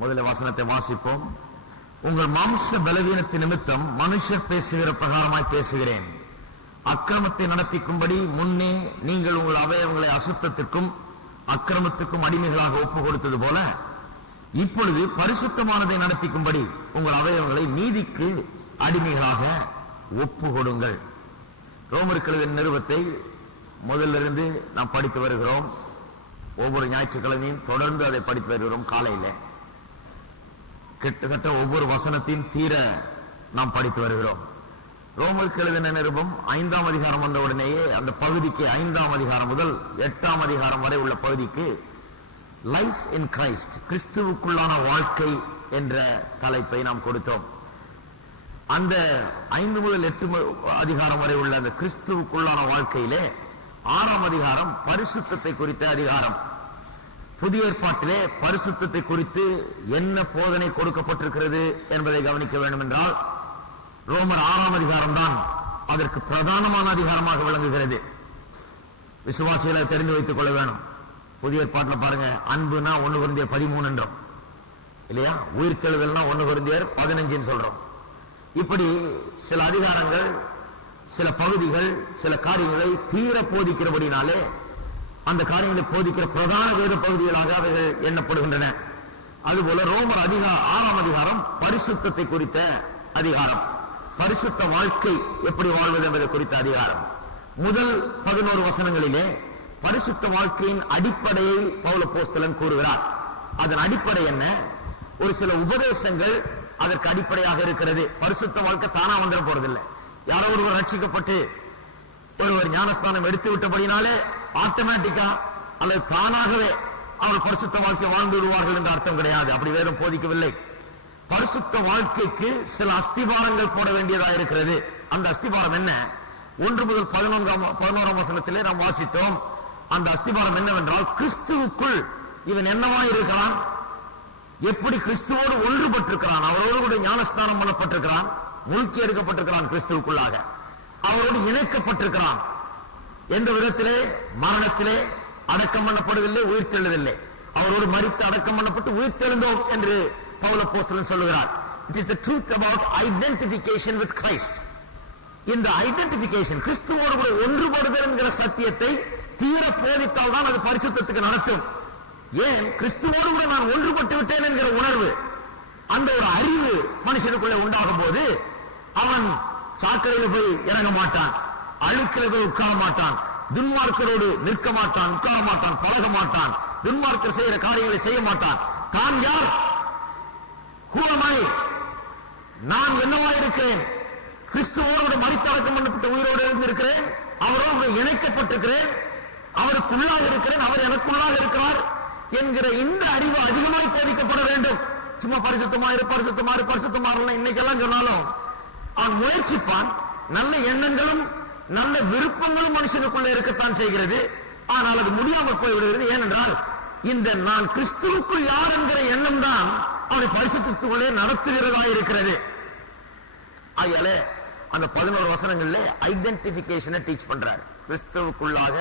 முதல்ல வசனத்தை வாசிப்போம். உங்கள் மாம்ச பலவீனத்தின் நிமித்தம் மனுஷர் பேசுகிற பிரகாரமாய் பேசுகிறேன். அக்கிரமத்தை நடப்பிக்கும்படி முன்னே நீங்கள் உங்கள் அவயவங்களை அசுத்தத்துக்கும் அக்கிரமத்துக்கும் அடிமைகளாக ஒப்பு கொடுத்தது போல இப்பொழுது பரிசுத்தமானதை நடப்பிக்கும்படி உங்கள் அவயவங்களை நீதிக்கு அடிமைகளாக ஒப்பு கொடுங்கள். ரோமர்கள் நிறுவத்தை முதலிருந்து நாம் படித்து வருகிறோம். ஒவ்வொரு ஞாயிற்றுக்கிழமையும் தொடர்ந்து அதை படித்து வருகிறோம். காலையில் கிட்டத்தட்ட ஒவ்வொரு வசனத்தையும் தீர நாம் படித்து வருகிறோம். ரோமருக்கு எழுதின நிருபம் 5ஆம் அதிகாரம் வந்த உடனேயே அந்த பகுதிக்கு 5ஆம் அதிகாரம் முதல் 8ஆம் அதிகாரம் வரை உள்ள பகுதிக்கு லைஃப் இன் கிரைஸ்ட், கிறிஸ்துவுக்குள்ளான வாழ்க்கை என்ற தலைப்பை நாம் கொடுத்தோம். அந்த 5 முதல் 8 அதிகாரம் வரை உள்ள அந்த கிறிஸ்துவுக்குள்ளான வாழ்க்கையிலே 6ஆம் அதிகாரம் பரிசுத்தத்தை குறித்த அதிகாரம். புதிய ஏற்பாட்டிலே பரிசுத்தத்தை குறித்து என்ன போதனை கொடுக்கப்பட்டிருக்கிறது என்பதை கவனிக்க வேண்டும் என்றால் ரோமர் 6ஆம் அதிகாரம் தான் அதற்கு பிரதானமான அதிகாரமாக விளங்குகிறது. விசுவாசிகளை தெரிந்து வைத்துக் கொள்ள வேணும். புதிய ஏற்பாட்டில் பாருங்க, அன்புனா 1 கொரிந்தியர் 13 என்றோம் இல்லையா, உயிர்த்தெழுதல்னா 1 கொரிந்தியர் 15 சொல்றோம். இப்படி சில அதிகாரங்கள், சில பகுதிகள், சில காரியங்களை தீர போதிக்கிறபடினாலே அந்த காரியங்களை போதிக்கிற பிரதான வேத பகுதிகளாக அவைகள் எண்ணப்படுகின்றன. அதுபோல ரோமர் 6ஆம் அதிகாரம் பரிசுத்தத்தை குறித்த அதிகாரம், பரிசுத்த வாழ்க்கை எப்படி வாழ்வது என்பதை குறித்த அதிகாரம். முதல் 11 வசனங்களிலே பரிசுத்த வாழ்க்கையின் அடிப்படையை பவுல் அப்போஸ்தலன் கூறுகிறார். அதன் அடிப்படை என்ன? ஒரு சில உபதேசங்கள் அதற்கு அடிப்படையாக இருக்கிறது. பரிசுத்த வாழ்க்கை தானா வந்துட போறதில்லை. யாரோ ஒருவர் ரட்சிக்கப்பட்டு ஒருவர் ஞானஸ்தானம் எடுத்து விட்டபடினாலே ஆட்டோமேட்டிக்கா அல்லது தானாகவே அவர் பரிசுத்த வாழ்க்கை வாழ்ந்து விடுவார்கள் என்ற அர்த்தம் கிடையாது. அப்படி வேதம் போதிக்கவில்லை. பரிசுத்த வாழ்க்கைக்கு சில அஸ்திபாரங்கள் போட வேண்டியதாக இருக்கிறது. அந்த அஸ்திபாரம் என்ன? 1 முதல் 11ஆம் வசனத்திலே நாம் வாசித்தோம். அந்த அஸ்திபாரம் என்னவென்றால், கிறிஸ்துவுக்குள் இவன் என்னவாய் இருக்கிறான், எப்படி கிறிஸ்துவோடு ஒன்றுபட்டிருக்கிறான், அவரோடு கூட ஞானஸ்தானம் பண்ணப்பட்டிருக்கிறான், மூழ்கி எடுக்கப்பட்டிருக்கிறான், கிறிஸ்துவுக்குள்ளாக அவரோடு இணைக்கப்பட்டிருக்கிறான். எந்த விதத்திலே? மரணத்திலே அடக்கம் பண்ணப்படவில்லை, உயிர்த்தெழுதில்லை. அவரோடு மரித்து அடக்கம் பண்ணப்பட்டு உயிர்த்தெழுந்தோம் என்று பவுல் அப்போஸ்தலன் சொல்லுகிறார். It is the truth about identification with Christ. இந்த ஐடென்டிபிகேஷன், கிறிஸ்துவோடு கூட ஒன்றுபடுதல் என்கிற சத்தியத்தை தீர போதித்தால் தான் அது பரிசுத்தத்துக்கு நடத்தும். ஏன்? கிறிஸ்துவோடு கூட நான் ஒன்றுபட்டு விட்டேன் என்கிற உணர்வு, அந்த ஒரு அறிவு மனுஷனுக்குள்ளே உண்டாகும் போது அவன் சாக்கடையில் போய் இறங்க மாட்டான், அழுக்கில் போய் உட்கார மாட்டான், துன்மார்க்கரோடு நிற்க மாட்டான், உட்கார மாட்டான், பழக மாட்டான், துன்மார்க்கர் செய்கிற காரியங்களை செய்ய மாட்டான். தான் யார்? Who am I? நான் என்னவா இருக்கிறேன்? கிறிஸ்துவோடு மரித்தடக்கம் பண்ணப்பட்ட உயிரோடு எழுந்திருக்கிறேன், அவரோடு இணைக்கப்பட்டிருக்கிறேன், அவருக்குள்ளாக இருக்கிறேன், அவர் எனக்குள்ளாக இருக்கிறார் என்கிற இந்த அறிவு அதிகமாய் போதிக்கப்பட வேண்டும். சும்மா பரிசுத்தமாயிரு பரிசுத்தமாறு பரிசுத்தமாறு இன்னைக்கெல்லாம் சொன்னாலும் அவன் முயற்சிப்பான். நல்ல எண்ணங்களும் நல்ல விருப்பங்களும் மனுஷனுக்குள்ள இருக்கத்தான் செய்கிறது. ஆனால் அது முடியாமல் போய்விடுகிறது. ஏனென்றால் இந்த நான் கிறிஸ்துவுக்குள் யார் என்கிற எண்ணம் தான் அவனை பரிசுத்தத்துக்குள்ளே நடத்துகிறதா இருக்கிறது. ஆகையால அந்த 11 வசனங்கள்ல ஐடென்டிபிகேஷனை டீச் பண்றார். கிறிஸ்துவுக்குள்ளாக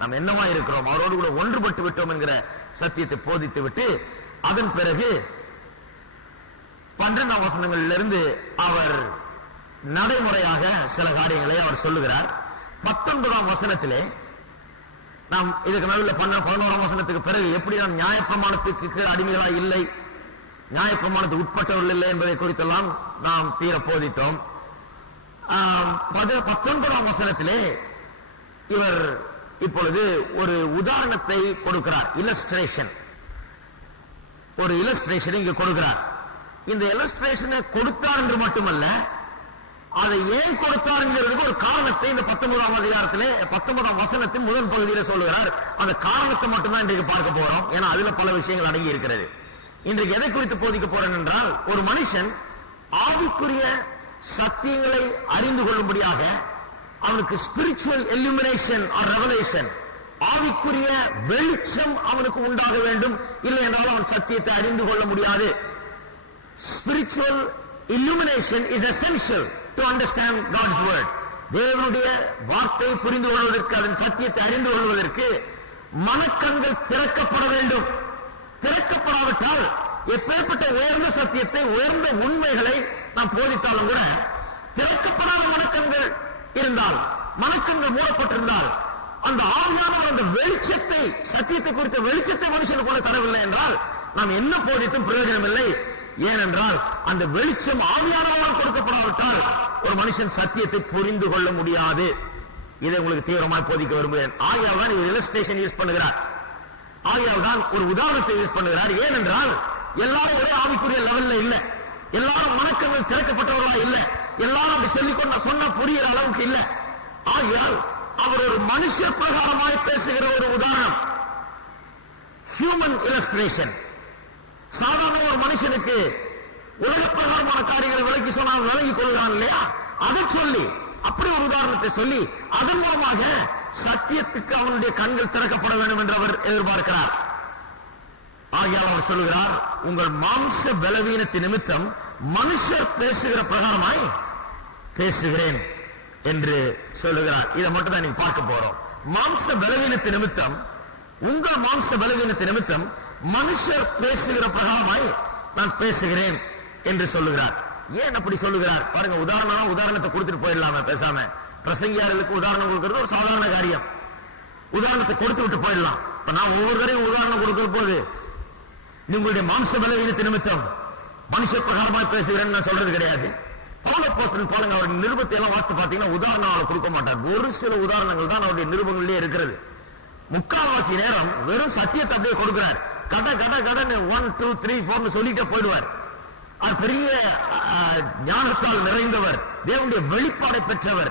நாம் என்னவா இருக்கிறோம், அவரோடு கூட ஒன்றுபட்டு விட்டோம் என்கிற சத்தியத்தை போதித்து விட்டு அதன் பிறகு 12ஆம் வசனங்களிலிருந்து அவர் நடைமுறையாக சில காரியங்களை அவர் சொல்லுகிறார். 19ஆம் வசனத்திலே நாம் இதுக்கு நடுவில் 11ஆம் வசனத்துக்கு பிறகு எப்படி நாம் நியாயப்பிரமாணத்துக்கு அடிமைகளா இல்லை, நியாயப்பிரமாணத்துக்கு உட்பட்டவர்கள் இல்லை என்பதை குறித்தெல்லாம் நாம் தீர போதித்தோம். 19ஆம் வசனத்திலே இவர் இப்பொழுது ஒரு உதாரணத்தை கொடுக்கிறார். இல்லஸ்ட்ரேஷன், ஒரு இல்லஸ்ட்ரேஷன் இங்கு கொடுக்கிறார். இந்த இல்லஸ்ட்ரேஷனை கொடுத்தார் என்று மட்டுமல்ல, அதை ஏன் கொடுத்தார் என்கிறதுக்கு ஒரு காரணத்தை இந்த 19ஆம் அதிகாரத்திலே 19ஆம் வசனத்தின் முதல் பகுதியில் சொல்லுகிறார். அந்த காரணத்தை மட்டும்தான் இன்றைக்கு பார்க்க போறோம். ஏன்னா அதுல பல விஷயங்கள் அடங்கி இருக்கிறது. இன்றைக்கு எதை குறித்து போதிக்க போறேன் என்றால், ஒரு மனுஷன் ஆவிக்குரிய சத்தியங்களை அறிந்து கொள்ளும்படியாக அவனுக்கு ஸ்பிரிச்சுவல் illumination or revelation, ஆவிக்குரிய வெளிச்சம் அவனுக்கு உண்டாக வேண்டும். இல்லை என்றால் அவன் சத்தியத்தை அறிந்து கொள்ள முடியாது. Spiritual illumination is essential to understand God's word. தேவனுடைய வார்த்தையை புரிந்து கொள்வதற்கு, அதன் சத்தியத்தை அறிந்து கொள்வதற்கு மனக்கண்கள் திறக்கப்பட வேண்டும். திறக்கப்படாவிட்டால் எப்பேற்பட்ட உயர்ந்த சத்தியத்தை, உயர்ந்த உண்மைகளை நாம் போதித்தாலும் கூட திறக்கப்படாத மனக்கண்கள் இருந்தால், மனக்கண்கள் மூடப்பட்டிருந்தால், அந்த ஆவியானவர் அந்த வெளிச்சத்தை, சத்தியத்தை குறித்த வெளிச்சத்தை மனுஷனுக்குள்ள தரவில்லை என்றால் நாம் என்ன போதித்தும் பிரயோஜனம் இல்லை. ஏனென்றால் அந்த வெளிச்சம் ஆவியானவரால் கொடுக்கப்படாவிட்டால் ஒரு மனுஷன் சத்தியத்தை புரிந்து கொள்ள முடியாது. இதை உங்களுக்கு தீவிரமாய் போதிக்க விரும்புகிறேன். ஆகையால் தான் இல்லஸ்ட்ரேஷன் யூஸ் பண்ணுகிறார். ஆகையால் தான் ஒரு உதாரணத்தை யூஸ் பண்ணுகிறார். ஏனென்றால் எல்லாரும் ஒரே ஆவிக்குரிய லெவல்ல இல்ல, எல்லாரும் மனக்கண்கள் திறக்கப்பட்டவர்களா இல்ல, எல்லாரும் அப்படி சொல்லிக்கொண்ட சொன்ன புரிகிற அளவுக்கு இல்ல. ஆகையால் அவர் ஒரு மனுஷ பிரகாரமாய் பேசுகிற ஒரு உதாரணம், ஹியூமன் இல்லஸ்ட்ரேஷன். சாதாரண ஒரு மனுஷனுக்கு உலக பிரகாரமான காரியங்களை விளக்கி சொன்னால் விளங்கிக் கொள்கிறான் இல்லையா, அதை சொல்லி அப்படி ஒரு உதாரணத்தை சொல்லி அதன் மூலமாக சத்தியத்துக்கு அவனுடைய கண்கள் திறக்கப்பட வேண்டும் என்று அவர் எதிர்பார்க்கிறார். ஆகையால் அவர் சொல்லுகிறார், உங்கள் மாம்ச பலவீனத்தின் நிமித்தம் மனுஷர் பேசுகிற பிரகாரமாய் பேசுகிறேன் என்று சொல்லுகிறார். இதை மட்டும் தான் நீங்க பார்க்க போறோம். மாம்ச பலவீனத்தின் நிமித்தம், உங்கள் மாம்ச பலவீனத்தின் நிமித்தம் மனுஷர் பேசுகிற பிரகாரமாய் நான் பேசுகிறேன் என்று சொல்லுகிறார். ஏன் அப்படி சொல்லுகிறார் பாருங்க. உதாரணத்தை கொடுத்துட்டு போயிடலாம, பேசாம. பிரசங்கியார்களுக்கு உதாரணம் கொடுக்கிறது ஒரு சாதாரண காரியம். உதாரணத்தை கொடுத்து விட்டு போயிடலாம். இப்ப நான் ஒவ்வொரு தரையும் உதாரணம் கொடுக்கிற போது உங்களுடைய மாம்ச பலவீனத்தின் நிமித்தம் மனுஷ பிரகாரமாய் பேசுகிறேன்னு நான் சொல்றது கிடையாது. பவுலப்போஸ்தலன் பாருங்க, அவருடைய நிருபத்தை எல்லாம் வாசித்து பார்த்தீங்கன்னா உதாரணம் அவர் கொடுக்க மாட்டார். ஒரு சில உதாரணங்கள் தான் அவருடைய நிருபங்களிலே இருக்கிறது. முக்கால்வாசி நேரம் வெறும் சத்தியத்தை அப்படியே கொடுக்கிறார். கட 1 2 3 4 சொல்லிட்டே போயிடுவார். அவர் பெரிய ஞானத்தால் நிறைந்தவர், தேவனுடைய வெளிப்பாடை பெற்றவர்,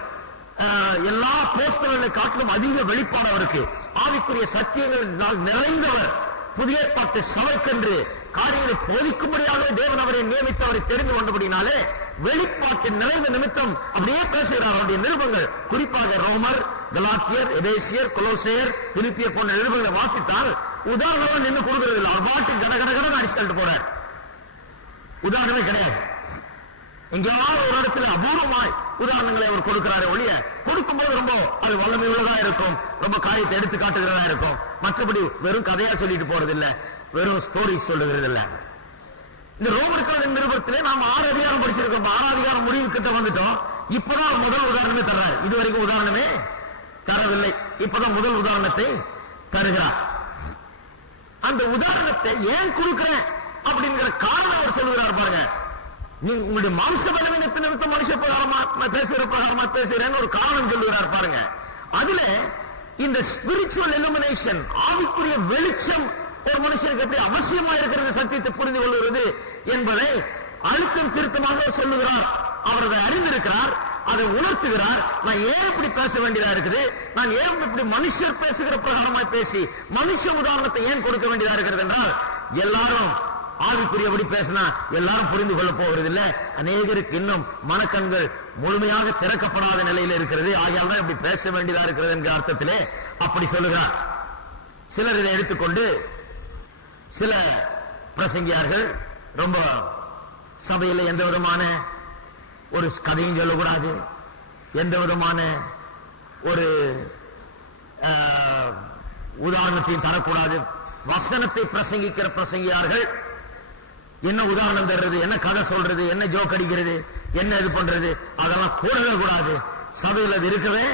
எல்லா போஸ்தலர்களை காட்டிலும் அதிக வெளிப்பாடு அவருக்கு, ஆவிக்குரிய சத்தியங்கள் நிறைந்தவர். புதிய ஏற்பாட்டு சபைக்கென்று காரியங்களை போதிக்கும்படியாக தேவன் அவரை நியமித்து அவரை தெரிந்து கொண்டபடினாலே வெளிப்பாட்டின் நிறைந்த நிமித்தம் அப்படியே பேசுகிறார். அவருடைய நிருபங்கள், குறிப்பாக ரோமர், கலாத்தியர், எபேசியர், கொலோசையர், பிலிப்பியர் போன்ற நிருபங்களை வாசித்தால் உதாரணமா நின்று கொடுக்கிறது இல்லை. அவர் பாட்டு கடகடகடன் அடிச்சுட்டு போறார். உதாரணமே கிடையாது. எங்கேயாவது ஒரு இடத்துல அபூர்வமாய் உதாரணங்களை அவர் கொடுக்கிறாரே ஒழிய, கொடுக்கும்போது ரொம்ப அது வல்லமை உள்ளதா இருக்கும், ரொம்ப காரியத்தை எடுத்து காட்டுகிறதா இருக்கும். மற்றபடி வெறும் கதையா சொல்லிட்டு போறது இல்ல, வெறும் ஸ்டோரி சொல்லுகிறது இல்ல. இந்த ரோமர்கள் நிருபத்திலே நாம் 6 அதிகாரம் படிச்சிருக்கோம். 6 அதிகாரம் முடிவு கிட்ட வந்துட்டோம். இப்பதான் முதல் உதாரணமே தர்றாரு. இதுவரைக்கும் உதாரணமே தரவில்லை. இப்பதான் முதல் உதாரணத்தை தருகிறார். அந்த உதாரணத்தை ஏன் கொடுக்கிறேன் அப்படிங்கிற காரணம் அவர் சொல்லுகிறார் பாருங்க. உங்களுடைய மாம்ச பலவீனத்தின் நிமித்தம் மனுஷ பிரகாரமா பேசுகிற பிரகாரமா பேசுகிறேன்னு ஒரு காரணம் சொல்லுகிறார் பாருங்க. அதுல இந்த ஸ்பிரிச்சுவல் இலுமினேஷன், ஆவிக்குரிய வெளிச்சம் ஒரு மனுஷனுக்கு எப்படி அவசியமா இருக்கிறது, சத்தியத்தை புரிந்து கொள்வது என்பதை அழுத்தம் திருத்தமாக சொல்லுகிறார். அவர் அதை அறிந்திருக்கிறார், அதை உணர்த்துகிறார். நான் ஏன் இப்படி பேச வேண்டியதா இருக்குது, நான் ஏன் இப்படி மனுஷர் பேசுகிற பிரகாரமாய் பேசி மனுஷ உதாரணத்தை ஏன் கொடுக்க வேண்டியதா இருக்கிறது என்றால், எல்லாரும் ஆவிக்குரியபடி பேசினா எல்லாரும் புரிந்து கொள்ள போகிறது இல்லை. அநேகருக்கு இன்னும் மனக்கண்கள் முழுமையாக திறக்கப்படாத நிலையில் இருக்கிறது. ஆகையால் தான் இப்படி பேச வேண்டியதா இருக்கிறது என்கிற அர்த்தத்திலே அப்படி சொல்லுகிறார். சிலர் இதை எடுத்துக்கொண்டு சில பிரசங்கியார்கள் ரொம்ப சபையில் எந்த விதமான ஒரு கதையும் சொல்லக்கூடாது, எந்த விதமான ஒரு உதாரணத்தையும் தரக்கூடாது. வசனத்தை பிரசங்கிக்கிற பிரசங்கியார்கள் என்ன உதாரணம் தர்றது, என்ன கதை சொல்றது, என்ன ஜோக் அடிக்கிறது, என்ன இது பண்றது, அதெல்லாம் கூடவே கூடாது. சபையில் அது இருக்கவே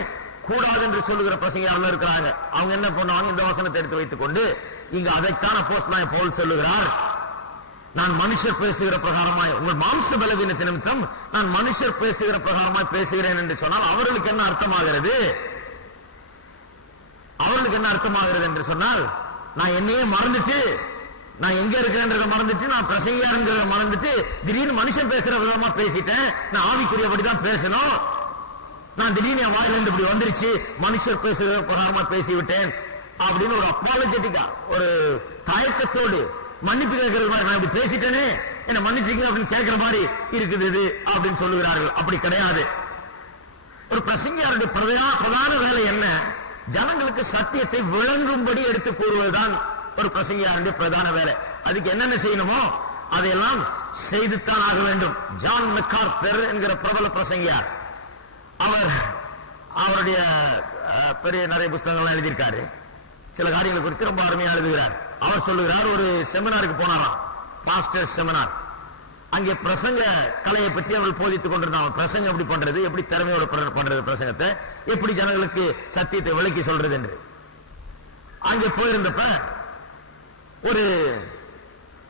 கூடாது என்று சொல்லுகிற பிரசங்கியார்கள் இருக்கிறாங்க. அவங்க என்ன பண்ணுவாங்க, இந்த வசனத்தை எடுத்து வைத்துக் கொண்டு இங்க அதைத்தான் அப்போஸ்தலனாகிய பவுல் சொல்லுகிறார், நான் மனுஷர் பேசுகிற பிரகாரமாய், உங்கள் மாம்ச பலவீனத்தின் நிமித்தம் நான் மனுஷர் பேசுகிற பிரகாரமாய் பேசுகிறேன் என்று சொன்னால் அவர்களுக்கு என்ன அர்த்தமாகிறது? அவர்களுக்கு என்ன அர்த்தமாகிறது என்று சொன்னால், நான் என்னையே மறந்துட்டு, நான் எங்க இருக்கிறேன்றத மறந்துட்டு, நான் பிரசங்கியாருங்கிறத மறந்துட்டு திடீர்னு மனுஷன் பேசுற விதமா பேசிட்டேன், நான் ஆவிக்குரியபடிதான் பேசணும், நான் திடீர்னு என் வாயிலிருந்து இப்படி வந்துருச்சு, மனுஷர் பேசுகிற பிரகாரமா பேசிவிட்டேன் அப்படின்னு ஒரு அப்பாலஜெட்டிக்கா, ஒரு தயக்கத்தோடு மன்னிப்பு கேட்கறது மாதிரி, நான் இப்படி பேசிட்டேனே என்ன மன்னிச்சிங்க அப்படின்னு கேட்கிற மாதிரி இருக்குது இது அப்படின்னு சொல்லுகிறார்கள். அப்படி கிடையாது. ஒரு பிரசங்கியாருடைய பிரதான வேலை என்ன? ஜனங்களுக்கு சத்தியத்தை விளங்கும்படி எடுத்து கூறுவதுதான் ஒரு பிரசங்கியாருடைய பிரதான வேலை. அதுக்கு என்னென்ன செய்யணுமோ அதையெல்லாம் செய்துத்தான் ஆக வேண்டும். ஜான் மெக்கார்த்தர் என்கிற பிரபல பிரசங்கியார், அவருடைய பெரிய நிறைய புத்தகங்கள்லாம் எழுதியிருக்காரு. சில காரியங்களை குறித்து ரொம்ப அருமையா எழுதுகிறார். அவர் சொல்லுகிறார், ஒரு செமினாருக்கு போனாராம். Pastor seminar. அங்கே பிரசங்க கலையை பற்றி அவர்கள் போதித்துக் கொண்டிருந்தாங்க. பிரசங்கம் எப்படி பண்றது, எப்படி திறமையோட பண்றது, பிரசங்கத்தை எப்படி ஜனங்களுக்கு சத்தியத்தை விளக்கி சொல்றது என்று. அங்கே போயிருந்தப்ப ஒரு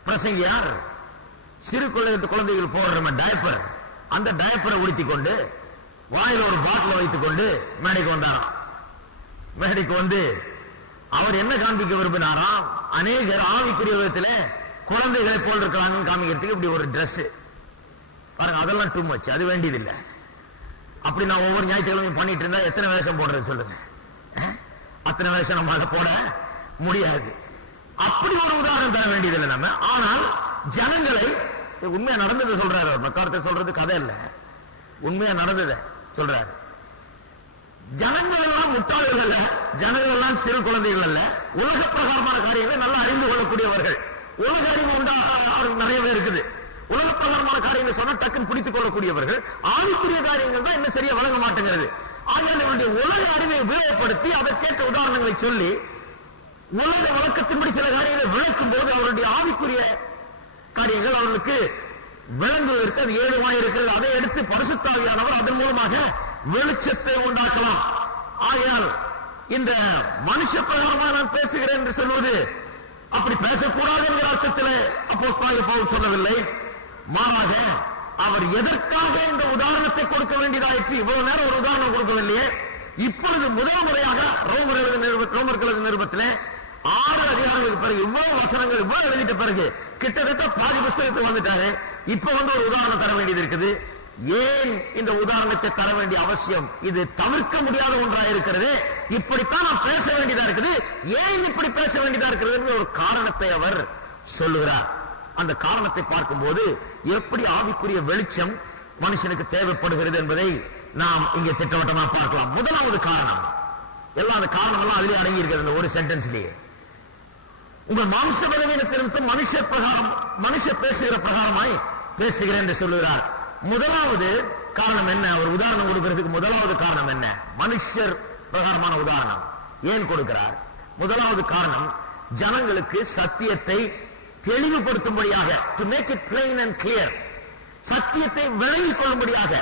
பிரசங்கியார் சிறு குழந்தைகள் போடுற டயப்பர், அந்த டயப்பரை உடுத்தி கொண்டு வாயில ஒரு பாட்டில் வைத்துக் கொண்டு மேடைக்கு வந்தாராம். மேடைக்கு வந்து அவர் என்ன காண்பிக்க விரும்பினாராம், அநேகர் ஆவிக்குரிய விதத்தில் குழந்தைகளை போல் இருக்கிறாங்கன்னு காமிக்கிறதுக்கு இப்படி ஒரு Dress பாருங்க. அதெல்லாம் டூ மச், அது வேண்டியதில்லை. அப்படி நான் ஒவ்வொரு ஞாயிற்றுக்கிழமையும் பண்ணிட்டு இருந்தா எத்தனை வேஷம் போடுறது சொல்லுங்க? அத்தனை வேஷம் நம்மளால போட முடியாது. அப்படி ஒரு உதாரணம் தர வேண்டியதில்லை நம்ம. ஆனால் ஜனங்களை, உண்மையா நடந்ததை சொல்றாரு அவர், மக்காரத்தை சொல்றது கதை இல்ல, உண்மையா நடந்ததை சொல்றாரு. ஜனங்கள் எல்லாம் முட்டாள்கள் அல்ல, ஜனங்கள் எல்லாம் சிறு குழந்தைகள் அல்ல, உலக பிரகாரமான காரியங்களை நல்லா அறிந்து கொள்ளக்கூடியவர்கள். உலக அறிவு உண்டா அவருக்கு நிறையவே இருக்குது. உலக பிரகாரமான காரியங்களை சொன்னா டக்குன்னு பிடித்துக் கொள்ளக்கூடியவர்கள். ஆவிக்குரிய காரியங்கள் தான் என்ன சரியா வழங்க மாட்டேங்கிறது. ஆனால் இவருடைய உலக அறிவை உபயோகப்படுத்தி அதற்கேற்ற உதாரணங்களை சொல்லி உலக வழக்கத்தின்படி சில காரியங்களை விளக்கும் போது அவருடைய ஆவிக்குரிய காரியங்கள் அவர்களுக்கு விளங்குவதற்கு அது ஏதுவாக இருக்கிறது. அதை எடுத்து பரிசுத்தாவியானவர் அதன் மூலமாக வெளிச்சத்தை உண்டாக்கலாம். ஆகையால் இந்த மனுஷ பிரகாரமாக நான் பேசுகிறேன் என்று சொல்வது அப்படி பேசக்கூடாது என்கிற அர்த்தத்தில் அப்போஸ்தலனாகிய பவுல் சொல்லவில்லை. மாறாக அவர் எதற்காக இந்த உதாரணத்தை கொடுக்க வேண்டியதாயிற்று? இவ்வளவு நேரம் ஒரு உதாரணம் கொடுக்கவில்லையே. இப்பொழுது முதல் முறையாக ரோமர் நிருபத்திலே 6 அதிகாரங்களுக்கு பிறகு இவ்வளவு வசனங்கள் இவ்வளவு எழுதிட்ட பிறகு கிட்டத்தட்ட பாதி புஸ்தகத்துக்கு வந்துட்டாரு. இப்ப வந்து ஒரு உதாரணம் தர வேண்டியது இருக்குது. ஏன் இந்த உதாரணத்தை தர வேண்டிய அவசியம்? இது தவிர்க்க முடியாத ஒன்றாக இருக்கிறது. இப்படித்தான் நான் பேச வேண்டியதா இருக்குது. ஏன் இப்படி பேச வேண்டியதா இருக்கிறது ஒரு காரணத்தை அவர் சொல்லுகிறார். அந்த காரணத்தை பார்க்கும்போது எப்படி ஆவிக்குரிய வெளிச்சம் மனுஷனுக்கு தேவைப்படுகிறது என்பதை நாம் இங்கே திட்டவட்டமா பார்க்கலாம். முதலாவது காரணம், எல்லா அந்த காரணம் எல்லாம் அதிலே அடங்கி இருக்கிறது இந்த ஒரு சென்டென்ஸ்லயே. உங்கள் மாம்ச பலவீனத்திலிருந்து மனுஷ பேசுகிற பிரகாரமாய் பேசுகிறேன் என்று சொல்லுகிறார். முதலாவது காரணம் என்ன? அவர் உதாரணம் கொடுக்கிறதுக்கு முதலாவது காரணம் என்ன? மனுஷர் பிரகாரமான உதாரணம் ஏன் கொடுக்கிறார்? முதலாவது காரணம் ஜனங்களுக்கு சத்தியத்தை தெளிவுபடுத்தும்படியாக, to make it plain and clear, சத்தியத்தை விளங்கிக் கொள்ளும்படியாக.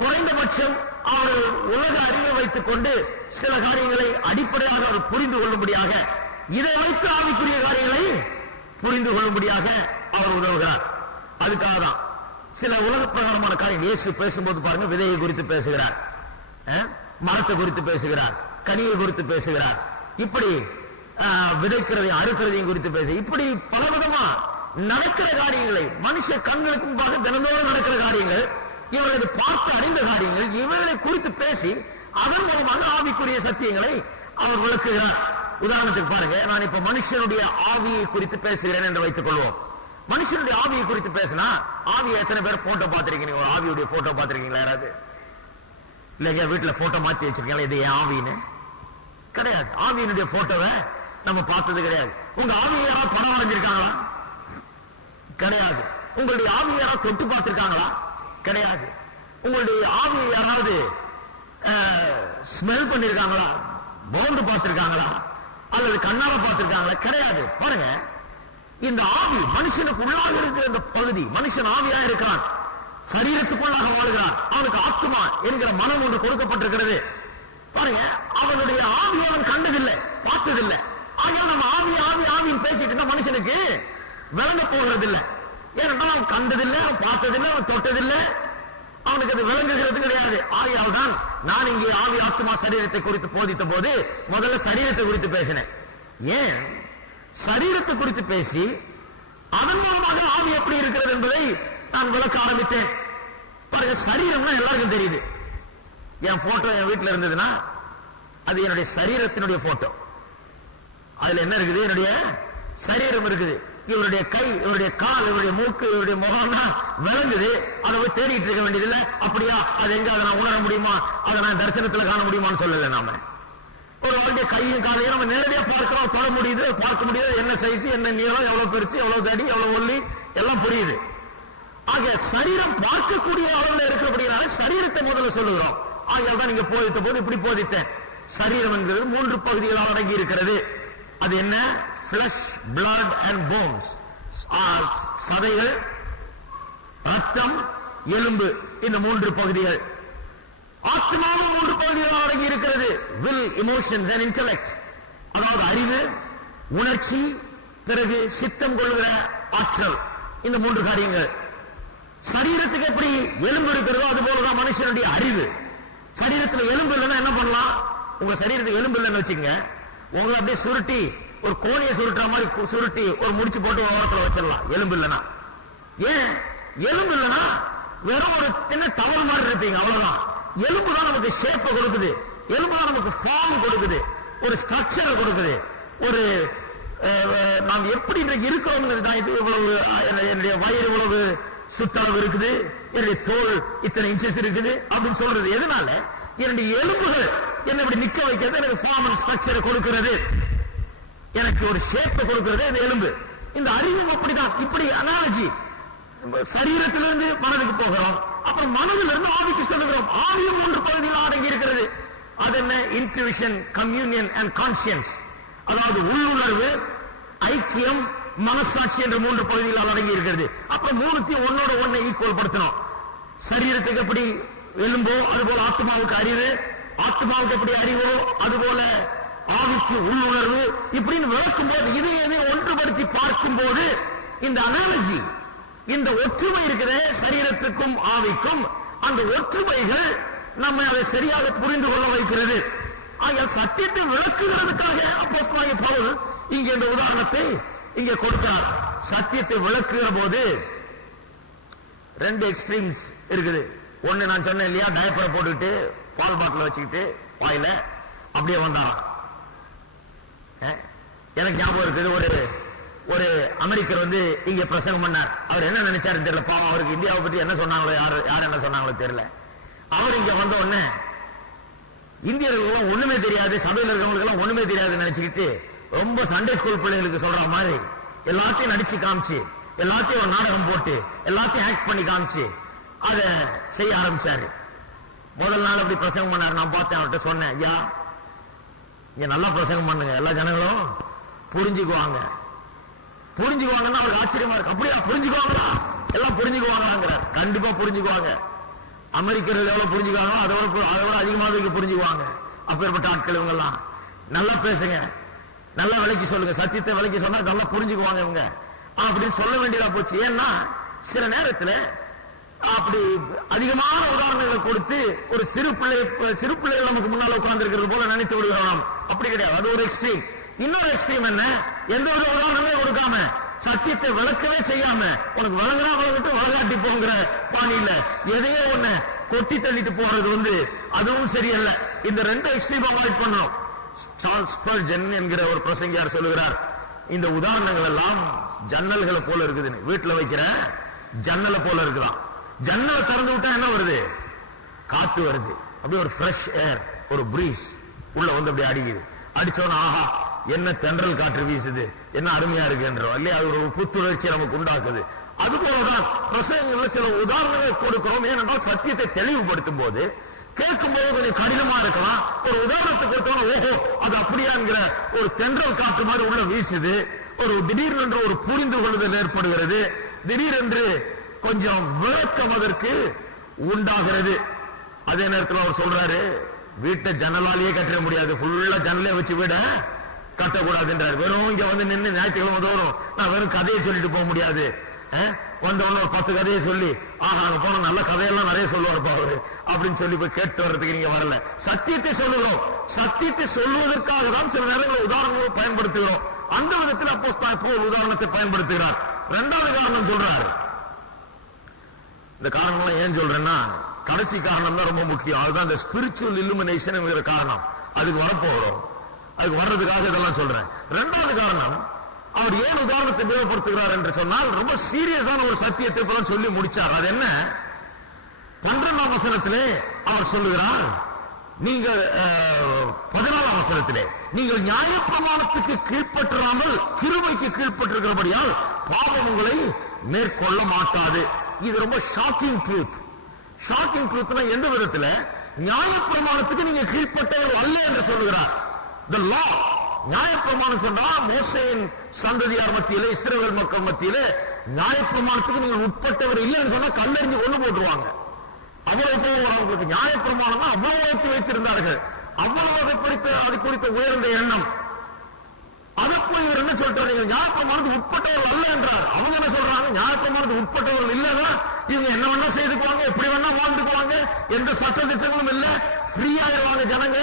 குறைந்தபட்சம் அவர் உலக அறிவை வைத்துக் கொண்டு சில காரியங்களை அடிப்படையாக அவர் புரிந்து கொள்ளும்படியாக, இதை வைத்து ஆவிக்குரிய காரியங்களை புரிந்து கொள்ளும்படியாக அவர் உதவுகிறார். அதுக்காக தான் சில உலக பிரகாரமான காரியங்கள் இயேசு பேசும்போது பாருங்க, விதையை குறித்து பேசுகிறார், மரத்தை குறித்து பேசுகிறார், கனியை குறித்து பேசுகிறார், இப்படி விதைக்கிறதையும் அறுக்கிறதையும் குறித்து பேச, இப்படி பலவிதமா நடக்கிற காரியங்களை, மனுஷ கண்களுக்கு முன்பாக தினந்தோறும் நடக்கிற காரியங்கள், இவர்களை பார்த்து அறிந்த காரியங்கள், இவர்களை குறித்து பேசி அதன் மூலமாக ஆவிக்குரிய சத்தியங்களை அவர் விளக்குகிறார். உதாரணத்துக்கு பாருங்க, நான் இப்ப மனுஷனுடைய ஆவியை குறித்து பேசுகிறேன் என்று வைத்துக் கொள்வோம். மனுஷனுடைய ஆவியை குறித்து பேசினா, ஆவியை எத்தனை பேர் போட்டோ பார்த்திருக்கீங்க? ஒரு ஆவியுடைய போட்டோ பார்த்திருக்கீங்களா யாராவது? இல்லைங்க வீட்டுல போட்டோ மாத்தி வச்சிருக்கீங்களா? இது என் ஆவின்னு கிடையாது. ஆவியினுடைய போட்டோவை நம்ம பார்த்தது கிடையாது. உங்க ஆவியை யாராவது படம் வரைஞ்சிருக்காங்களா? கிடையாது. உங்களுடைய ஆவியை யாராவது தொட்டு பார்த்திருக்காங்களா? கிடையாது. உங்களுடைய ஆவியை யாராவது ஸ்மெல் பண்ணிருக்காங்களா? பவுண்டு பார்த்திருக்காங்களா? அல்லது கண்ணால பார்த்திருக்காங்களா? கிடையாது. பாருங்க, இந்த ஆவி மனுஷனுக்கு உள்ளாக இருக்கிற இந்த பகுதி, மனுஷன் ஆவியா இருக்கிறான், சரீரத்துக்குள்ளாக வாழ்கிறான், அவனுக்கு ஆத்மா என்கிற மனம் ஒன்று கொடுக்கப்பட்டிருக்கிறது. பாருங்க, அவனுடைய ஆவி அவன் கண்டதில்லை, பார்த்ததில்லை. ஆனால் நம்ம ஆவி ஆவி ஆவின்னு பேசிட்டு இருந்தா மனுஷனுக்கு விளங்க போகிறதில்லை. ஏன்னா அவன் கண்டதில்லை, அவன் பார்த்ததில்லை, அவன் தொட்டதில்லை, அவனுக்கு அது விளங்குகிறது கிடையாது. ஆகையால் தான் நான் இங்கே ஆவி ஆத்மா சரீரத்தை குறித்து போதித்த போது முதல்ல சரீரத்தை குறித்து பேசினேன். ஏன் சரீரத்தை குறித்து பேசி அதன் மூலமாக ஆவி எப்படி இருக்கிறது என்பதை நான் விளக்க ஆரம்பித்தேன். பாருங்க, சரீரம்னா எல்லாருக்கும் தெரியுது. என் போட்டோ என் வீட்டில் இருந்ததுன்னா அது என்னுடைய சரீரத்தினுடைய போட்டோ. அதுல என்ன இருக்குது? என்னுடைய சரீரம் இருக்குது. இவருடைய கை, இவருடைய கால், இவருடைய மூக்கு, இவருடைய முகம்னா விளங்குது. அதை போய் தேடிட்டு இருக்க வேண்டியது இல்லை. அப்படியா, அது எங்க அதை நான் உணர முடியுமா, அதை நான் தரிசனத்தில் காண முடியுமான்னு சொல்லல. நாம ஒரு ஆளுடைய கையும் காலையும் நம்ம நேரடியா பார்க்கிறோம், தொட முடியுது, பார்க்க முடியுது. என்ன சைஸ், என்ன நீளம், எவ்வளவு பெருசு, எவ்வளவு தடி, எவ்வளவு ஒல்லி, எல்லாம் புரியுது. ஆக சரீரம் பார்க்கக்கூடிய அளவில் இருக்கிறபடினால சரீரத்தை முதல்ல சொல்லுகிறோம். ஆகையால் தான் நீங்க போதித்த போது இப்படி போதித்தேன். சரீரம் என்கிறது 3 பகுதிகளால் அடங்கி இருக்கிறது. அது என்ன? Flesh, blood and bones. சதைகள், ரத்தம், எலும்பு, இந்த 3 பகுதிகள். ஆத்மாவும் 3 பகுதிகள் அடங்கி இருக்கிறது. வில், எமோஷன்ஸ் அண்ட் இன்டெலெக்ட், அதாவது அறிவு, உணர்ச்சி, பிறகு சித்தம் கொள்கிற ஆற்றல். இந்த 3 காரியங்கள். சரீரத்துக்கு எப்படி எலும்பு இருக்கிறதோ அது போலதான் மனுஷனுடைய அறிவு. சரீரத்தில் எலும்பு இல்லைன்னா என்ன பண்ணலாம்? உங்க சரீரத்துக்கு எலும்பு இல்லைன்னு வச்சுங்க, உங்களை அப்படியே சுருட்டி ஒரு கோணியை சுருட்டுற மாதிரி சுருட்டி ஒரு முடிச்சு போட்டு ஓரத்தில் வச்சிடலாம், எலும்பு இல்லைன்னா. ஏன்? எலும்பு இல்லைன்னா வெறும் ஒரு சின்ன டவல் மாதிரி இருப்பீங்க, அவ்வளவுதான். எலும்பு தான் நமக்கு ஷேப்பை கொடுக்குது, எலும்பு தான் நமக்கு ஃபார்ம் கொடுக்குது, ஒரு ஸ்ட்ரக்சரை கொடுக்குது. ஒரு நாம் எப்படி இன்றைக்கு இருக்கிறோம், இது இவ்வளவு, என்னுடைய வயிறு இவ்வளவு சுற்றளவு இருக்குது, என்னுடைய தோல் இத்தனை இன்ச்சஸ் இருக்குது அப்படின்னு சொல்றது எதனால? என்னுடைய எலும்புகள் என்ன இப்படி நிக்க வைக்கிறது, எனக்கு ஃபார்ம் அண்ட் ஸ்ட்ரக்சரை கொடுக்கிறது, எனக்கு ஒரு ஷேப்பை கொடுக்கிறது இந்த எலும்பு. இந்த அறிவும் அப்படிதான். இப்படி அனாலஜி, சரீரத்திலிருந்து மனதுக்கு போகிறோம், அப்புறம் மனதிலிருந்து ஆவிக்கு செல்கிறோம். ஆவியும் 3 பகுதியில் அடங்கி இருக்கிறது. அது என்ன? இன்ட்யூஷன், கம்யூனியன் அண்ட் கான்சியன்ஸ், அதாவது உள்ளுணர்வு, ஐக்கியம், மனசாட்சி என்ற 3 பகுதிகள் அடங்கி இருக்கிறது. அப்புறம் 3த்தையும் ஒன்னோட ஒன்னை ஈக்குவல் படுத்தணும். சரீரத்துக்கு எப்படி எலும்போ அதுபோல ஆத்மாவுக்கு அறிவு, ஆத்மாவுக்கு எப்படி அறிவோ அதுபோல ஆவிக்கு உள்ளுணர்வு, இப்படின்னு விளக்கும் போது இதை ஒன்றுபடுத்தி பார்க்கும் போது இந்த அனாலஜி, இந்த ஒற்றுமை இருக்கிற சரீரத்துக்கும் ஆவிக்கும், அந்த ஒற்றுமைகள் நம்ம அதை சரியாக புரிந்து கொள்ள வைக்கிறது. சத்தியத்தை விளக்குகிறதுக்காக அப்போஸ்தலனாகிய பவுல் இங்கே இந்த உதாரணத்தை இங்கே கொடுக்கிறார். சத்தியத்தை விளக்குகிற போது 2 எக்ஸ்ட்ரீம்ஸ் இருக்குது. ஒன்னு நான் சொன்னேன் இல்லையா, டயப்பரை போட்டுக்கிட்டு பால் பாட்டில் வச்சுக்கிட்டு வாயில அப்படியே வந்தாராம். எனக்கு ஞாபகம் இருக்குது, ஒரு அமெரிக்கர் வந்து இங்க பிரசங்கம் பண்ணார். அவர் என்ன நினைச்சாரு தெரியல, பாவம், அவருக்கு இந்தியாவை பற்றி என்ன சொன்னாங்களோ, யார் என்ன சொன்னாங்களோ தெரியல. அவர் இங்க வந்த உடனே இந்தியர்களுக்கு ஒண்ணுமே தெரியாது, சபையில் இருக்கிறவங்களுக்கு எல்லாம் ஒண்ணுமே தெரியாதுன்னு நினைச்சுக்கிட்டு ரொம்ப சண்டே ஸ்கூல் பிள்ளைங்களுக்கு சொல்ற மாதிரி எல்லாத்தையும் நடிச்சு காமிச்சு, எல்லாத்தையும் ஒரு நாடகம் போட்டு, எல்லாத்தையும் ஆக்ட் பண்ணி காமிச்சு அதை செய்ய ஆரம்பிச்சாரு. முதல் நாள் அப்படி பிரசங்கம் பண்ணாரு. நான் பார்த்தேன், அவர்கிட்ட சொன்னேன், ஐயா இங்க நல்லா பிரசங்கம் பண்ணுங்க, எல்லா ஜனங்களும் புரிஞ்சுக்குவாங்க. புரிஞ்சுக்குவாங்கன்னா அவருக்கு ஆச்சரியமா இருக்கு. அப்படியா புரிஞ்சுக்குவாங்களா? எல்லாம் புரிஞ்சுக்குவாங்களாங்கிறார். கண்டிப்பா புரிஞ்சுக்குவாங்க. அமெரிக்கர்கள் எவ்வளவு புரிஞ்சுக்குவாங்களோ அதோட அதிகமாக புரிஞ்சுக்குவாங்க. அப்பேற்பட்ட ஆட்கள் இவங்க எல்லாம். நல்லா பேசுங்க, நல்லா விலைக்கு சொல்லுங்க, சத்தியத்தை விலைக்கு சொன்னா நல்லா புரிஞ்சுக்குவாங்க இவங்க அப்படின்னு சொல்ல வேண்டியதா போச்சு. ஏன்னா சில நேரத்தில் அப்படி அதிகமான உதாரணங்களை கொடுத்து ஒரு சிறு பிள்ளைகள் நமக்கு முன்னால் உட்கார்ந்து இருக்கிறது போல நினைத்து விடுகிறோம். அப்படி கிடையாது, அது ஒரு எக்ஸ்ட்ரீம். இன்னொரு எக்ஸ்ட்ரீம் என்ன? எந்த ஒரு உதாரணமே கொடுக்காம, சத்தியத்தை விளக்கவே செய்யாம, உனக்கு விளங்குனா விளங்கிட்டு விளங்காட்டி போங்கிற பாணியில எதையோ ஒண்ணு கொட்டி தள்ளிட்டு போறது அதுவும் சரியல்ல. இந்த 2 எக்ஸ்ட்ரீம் அவாய்ட் பண்ணணும். சார்ல்ஸ் ஸ்பர்ஜன் என்கிற ஒரு பிரசங்கியார் சொல்லுகிறார், இந்த உதாரணங்கள் எல்லாம் ஜன்னல்களை போல இருக்குதுன்னு. வீட்டுல வைக்கிற ஜன்னலை போல இருக்குதான். ஜன்னலை திறந்து விட்டா என்ன வருது? காத்து வருது. அப்படியே ஒரு ஃப்ரெஷ் ஏர், ஒரு பிரீஸ் உள்ள அப்படி அடிக்குது. அடிச்சோன்னா ஆஹா என்ன தென்றல் காற்று வீசுது, என்ன அருமையா இருக்குன்றோம் இல்லையா? அது ஒரு புத்துணர்ச்சி நமக்கு உண்டாக்குது. அது போலதான் பிரசங்கங்கள்ல சில உதாரணங்கள் கொடுக்கிறோம். ஏனென்றால் சத்தியத்தை தெளிவுபடுத்தும் போது கேட்கும் போது கொஞ்சம் கடினமா இருக்கலாம். ஒரு உதாரணத்தை கொடுத்தோம், ஓஹோ அது அப்படியாங்கிற ஒரு தென்றல் காற்று மாதிரி உள்ள வீசுது. ஒரு திடீரென்று ஒரு புரிந்து கொள்ளுதல் ஏற்படுகிறது. திடீரென்று கொஞ்சம் விளக்கம் அதற்கு உண்டாகிறது. அதே நேரத்தில் அவர் சொல்றாரு, வீட்டை ஜன்னலாலேயே கட்ட முடியாது, ஃபுல்லா ஜன்னலே வச்சு வீட கட்டக்கூடாதுன்றார். வெறும் இங்க நின்று ஞாயிற்றுக்கிழமை தோறும் நான் வெறும் கதையை சொல்லிட்டு போக முடியாது. வந்த உடனே ஒரு 10 கதையை சொல்லி ஆஹா அங்க போன நல்ல கதையெல்லாம் நிறைய சொல்லுவார் அவரு அப்படின்னு சொல்லி போய் கேட்டு வர்றதுக்கு நீங்க வரல. சத்தியத்தை சொல்லுகிறோம். சத்தியத்தை சொல்வதற்காக தான் சில நேரங்களில் உதாரணங்களை பயன்படுத்துகிறோம். அந்த விதத்தில் அப்போஸ்தலன் பவுல் உதாரணத்தை பயன்படுத்துகிறார். 2வது காரணம் சொல்றார். இந்த காரணம் ஏன் சொல்றேன்னா, கடைசி காரணம் தான் ரொம்ப முக்கியம். அதுதான் இந்த ஸ்பிரிச்சுவல் இல்லுமினேஷன் என்கிற காரணம். அதுக்கு வரப்போகிறோம். அதுக்கு வர்றதுக்காக இதெல்லாம் சொல்றேன். 2வது காரணம், அவர் ஏன் உதாரணத்தை உபயோகப்படுத்துகிறார் என்று சொன்னால், ரொம்ப சீரியஸான ஒரு சத்தியத்தை இப்பதான் சொல்லி முடிச்சார். அது என்ன? 12ஆம் வசனத்திலே அவர் சொல்லுகிறார், நீங்கள் 14ஆம் வசனத்திலே நீங்கள் நியாயப்பிரமாணத்துக்கு கீழ்ப்பற்றாமல் கிருபைக்கு கீழ்ப்பட்டிருக்கிறபடியால் பாவம் உங்களை மேற்கொள்ள மாட்டாது. இது ரொம்ப ஷாக்கிங் ட்ரூத். ஷாக்கிங் ட்ரூத்னா எந்த விதத்துல? நியாயப்பிரமாணத்துக்கு நீங்க கீழ்ப்பட்டவர் அல்ல என்று சொல்லுகிறார். The law நியாயப்பிரமாணம் சொன்னா மோசேயின் சந்ததியார் மத்தியிலே, இஸ்ரவேல் மக்கள் மத்தியிலே நியாயப்பிரமாணத்துக்கு நீங்கள் உட்பட்டவர் இல்லைன்னு சொன்னா கல்லறிஞ்சு கொண்டு போட்டுருவாங்க. அவ்வளவு போக அவங்களுக்கு நியாயப்பிரமாணம் அவ்வளவு வைத்து வைத்திருந்தார்கள். அவ்வளவு அது குறித்த உயர்ந்த எண்ணம். அதை போய் இவர் என்ன சொல்றாரு, நீங்க நியாயப்பிரமாணத்துக்கு உட்பட்டவர்கள் அல்ல என்றார். அவங்க என்ன சொல்றாங்க, நியாயப்பிரமாணத்துக்கு உட்பட்டவர்கள் இல்லைன்னா இவங்க என்ன வேணா செய்துக்குவாங்க, எப்படி வேணா வாழ்ந்துக்குவாங்க, எந்த சட்ட திட்டங்களும் இல்ல, ஃப்ரீ ஆயிடுவாங்க ஜனங்க,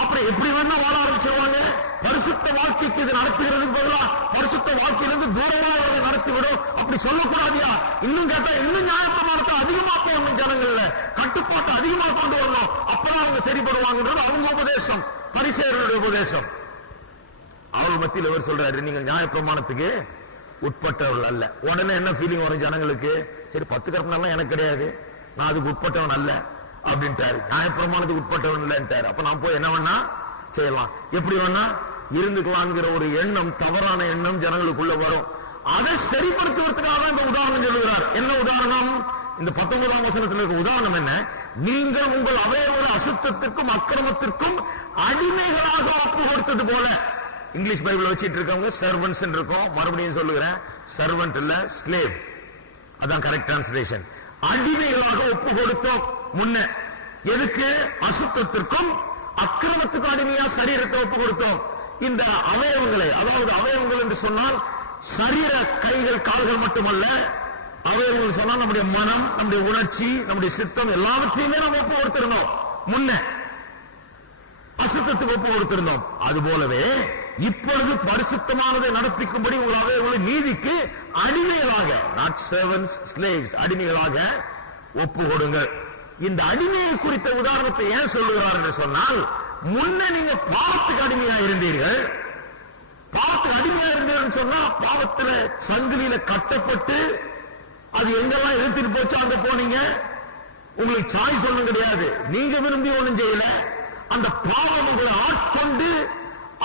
அப்புறம் எப்படி வேணா வாழ ஆரம்பிச்சிருவாங்க. பரிசுத்த வாழ்க்கைக்கு இது நடத்துகிறதுக்கு பதிலா பரிசுத்த வாழ்க்கையிலிருந்து தூரமா இவங்க நடத்திவிடும். அப்படி சொல்லக்கூடாதியா? இன்னும் கேட்டா இன்னும் நியாயப்பிரமாணத்தை அதிகமா போடணும், ஜனங்கள்ல கட்டுப்பாட்டை அதிகமா கொண்டு வரணும், அப்பதான் அவங்க சரிபடுவாங்கன்றது அவங்க உபதேசம், பரிசேயர்களுடைய உபதேசம். அவர்கள் மத்தியில் இவர் சொல்றாரு, நீங்க நியாயப்பிரமாணத்துக்கு உட்பட்டவர்கள் அல்ல. உடனே என்ன ஃபீலிங் வரும் ஜனங்களுக்கு? சரி, 10 கற்பனைலாம் எனக்கு கிடையாது, நான் அதுக்கு உட்பட்டவன் அல்ல அப்படின்ட்டாரு. நியாயப்பிரமாணத்துக்கு உட்பட்டவன் இல்லைன்ட்டாரு. அப்ப நான் போய் என்ன வேணா செய்யலாம், எப்படி வேணா இருந்துக்கலாம்ங்கிற ஒரு எண்ணம், தவறான எண்ணம் ஜனங்களுக்குள்ள வரும். அதை சரிப்படுத்துவதற்காக இந்த உதாரணம் சொல்லுகிறார். என்ன உதாரணம்? இந்த 19ஆம் வசனத்தில் இருக்க உதாரணம் என்ன? நீங்கள் உங்கள் அவயவங்களை அசுத்தத்திற்கும் அக்கிரமத்திற்கும் அடிமைகளாக ஒப்பு கொடுத்தது போல. இங்கிலீஷ் பைபிள் வச்சிட்டு இருக்கவங்க சர்வன்ட்ஸ் இருக்கும். மறுபடியும் சொல்லுகிறேன், சர்வன்ட் இல்ல, ஸ்லேவ். அதான் கரெக்ட் டிரான்ஸ்லேஷன். அடிமைகளாக ஒப்பு கொடுத்தோம். முன்ன எதுக்கு? அசுத்தத்திற்கும் அக்கிரமத்துக்கும் அடிமையா சரீரத்தை ஒப்பு கொடுத்தோம். இந்த அவயவங்களை, அதாவது அவயவங்கள் என்று சொன்னால் சரீர கைகள் கால்கள் மட்டுமல்ல, அவயவங்கள் சொன்னால் நம்முடைய மனம், நம்முடைய உணர்ச்சி, நம்முடைய சித்தம் எல்லாவற்றையுமே நம்ம ஒப்பு கொடுத்திருந்தோம். முன்ன அசுத்தத்துக்கு ஒப்பு கொடுத்திருந்தோம். அது போலவே இப்பொழுது பரிசுத்தமானதை நடப்பிக்கும்படி உங்கள் அவயவங்களை நீதிக்கு அடிமைகளாக, நாட் சர்வன்ட்ஸ், ஸ்லேவ்ஸ், அடிமைகளாக ஒப்பு கொடுங்கள். இந்த அடிமையை குறித்த உதாரணத்தை ஏன் சொல்லுகிறார் என்று சொன்னால், முன்ன நீங்க பாவத்துக்கு அடிமையா இருந்தீர்கள். பாவத்துக்கு அடிமையா இருந்தீர்கள் சொன்னா, பாவத்துல சங்கிலியில கட்டப்பட்டு அது எங்கெல்லாம் இழுத்துட்டு போச்சு அங்க போனீங்க. உங்களுக்கு சாய்ஸ் ஒண்ணும் கிடையாது, நீங்க விரும்பி ஒண்ணும் செய்யல. அந்த பாவம் உங்களை ஆட்கொண்டு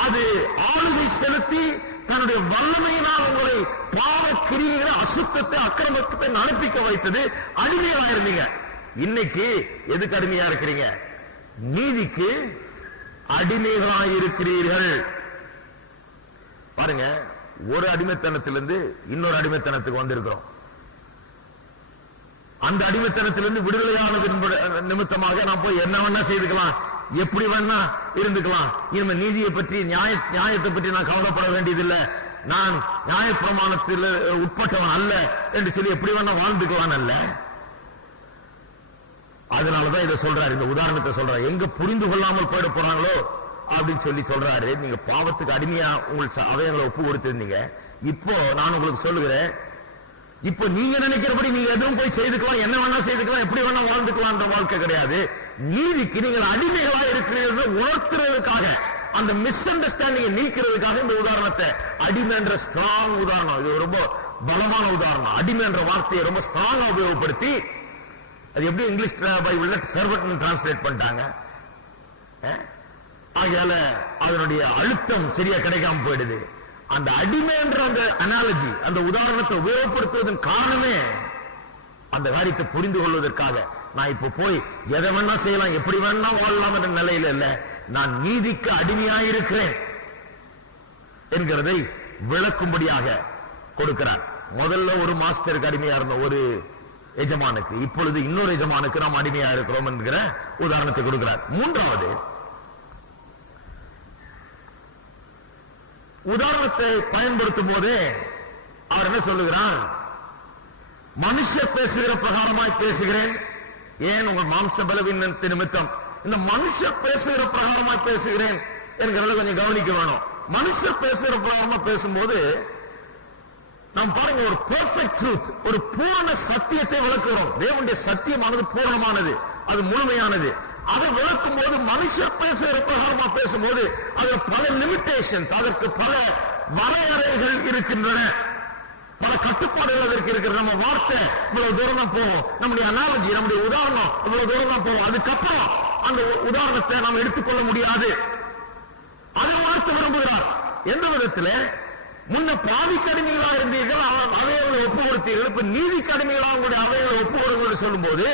அது ஆளுகை செலுத்தி தன்னுடைய வல்லமையினால் உங்களை பாவ கிரிகளை, அசுத்தத்தை, அக்கிரமத்தை நடப்பிக்க வைத்தது. அடிமையா இருந்தீங்க. இன்னைக்கு எதுக்கு அடிமையா இருக்கிறீங்க? நீதிக்கு அடிமைகளாக இருக்கிறீர்கள். பாருங்க, ஒரு அடிமைத்தனத்திலிருந்து இன்னொரு அடிமைத்தனத்துக்கு வந்திருக்கிறோம். அந்த அடிமைத்தனத்திலிருந்து விடுதலையானது நிமித்தமாக நான் போய் என்ன வேணா செய்துக்கலாம், எப்படி வேணா இருந்துக்கலாம். இனிமே நீதியை பற்றி, நியாயத்தை பற்றி நான் கவலைப்பட வேண்டியதில்லை, நான் நியாயப்பிரமாணத்தில் உட்பட்டவன் அல்ல என்று சொல்லி எப்படி வேணா வாழ்ந்துக்கலாம் அல்ல. அதனாலதான் இதை சொல்றாரு, இந்த உதாரணத்தை சொல்றாரு. எங்க புரிந்து கொள்ளாமல் போயிட போறாங்களோ அப்படின்னு சொல்லி சொல்றாரு. நீங்க பாவத்துக்கு அடிமையா உங்கள் அவயங்களை ஒப்பு கொடுத்திருந்தீங்க. இப்போ நான் உங்களுக்கு சொல்லுகிறேன், இப்போ நீங்க நினைக்கிறபடி நீங்க எதுவும் போய் செய்துக்கலாம், என்ன வேணா செய்துக்கலாம், எப்படி வேணா வாழ்ந்துக்கலாம் வாழ்க்கை கிடையாது. நீதிக்கு நீங்கள் அடிமைகளா இருக்கிறீர்கள் உணர்த்துறதுக்காக, அந்த மிஸ் அண்டர்ஸ்டாண்டிங் நீக்கிறதுக்காக இந்த உதாரணத்தை, அடிமை என்ற ஸ்ட்ராங் உதாரணம், இது ரொம்ப பலமான உதாரணம். அடிமை என்ற வார்த்தையை ரொம்ப ஸ்ட்ராங்கா உபயோகப்படுத்தி, அது எப்படி இங்கிலீஷ் பைபிள்ல சர்வன்ட் டிரான்ஸ்லேட் பண்ணிட்டாங்க. ஆகையால அதனுடைய அழுத்தம் சரியா கிடைக்காம போயிடுது. அந்த அடிமை என்ற அந்த அனாலஜி, அந்த உதாரணத்தை உபயோகப்படுத்துவதன் காரணமே அந்த காரியத்தை புரிந்து கொள்வதற்காக. நான் இப்ப போய் எதை வேணா செய்யலாம், எப்படி வேணா வாழலாம் என்ற நிலையில இல்ல, நான் நீதிக்கு அடிமையாயிருக்கிறேன் என்கிறதை விளக்கும்படியாக கொடுக்கிறார். முதல்ல ஒரு மாஸ்டருக்கு அடிமையா இருந்த ஒரு எஜமானுக்கு, இப்பொழுது இன்னொரு எஜமானுக்கு நாம் அடிமையா இருக்கிறோம் என்கிற உதாரணத்தை கொடுக்கிறார். மூன்றாவது உதாரணத்தை பயன்படுத்தும் போதே அவர் என்ன சொல்லுகிறார்? மனுஷர் பேசுகிற பிரகாரமாய் பேசுகிறேன். ஏன்? உங்கள் மாம்ச பலவீனத்தை நிமித்தம் இந்த மனுஷர் பேசுகிற பிரகாரமாய் பேசுகிறேன் என்கிறத கொஞ்சம் கவனிக்க வேணும். மனுஷர் பேசுகிற பிரகாரமா பேசும்போது நாம் பாருங்க, ஒரு பெர்ஃபெக்ட் ட்ரூத், ஒரு பூரண சத்தியத்தை விளக்குகிறோம். தேவனுடைய சத்தியமானது பூரணமானது, அது முழுமையானது. அதை விளக்கும் போது மனுஷர் பேசுகிற பிரகாரமா பேசும்போது அதுல பல லிமிடேஷன்ஸ், அதற்கு பல வரையறைகள் இருக்கின்றன, பல கட்டுப்பாடுகள் அதற்கு இருக்கிற. நம்ம வார்த்தை இவ்வளவு தூரம் தான் போவோம், நம்முடைய அனாலஜி, நம்முடைய உதாரணம் இவ்வளவு தூரம் தான் போவோம், அதுக்கப்புறம் அந்த உதாரணத்தை நாம் எடுத்துக்கொள்ள முடியாது. அதை உணர்த்த விரும்புகிறார். எந்த விதத்துல? முன்ன பாவிக்கு அடிமைகளாக இருந்தீர்கள், அவைகளை ஒப்பு கொடுத்தீர்கள். இப்ப நீதிக்கு அடிமைகளாக உங்களுடைய அவைகளை ஒப்பு கொடுங்கள் சொல்லும் போது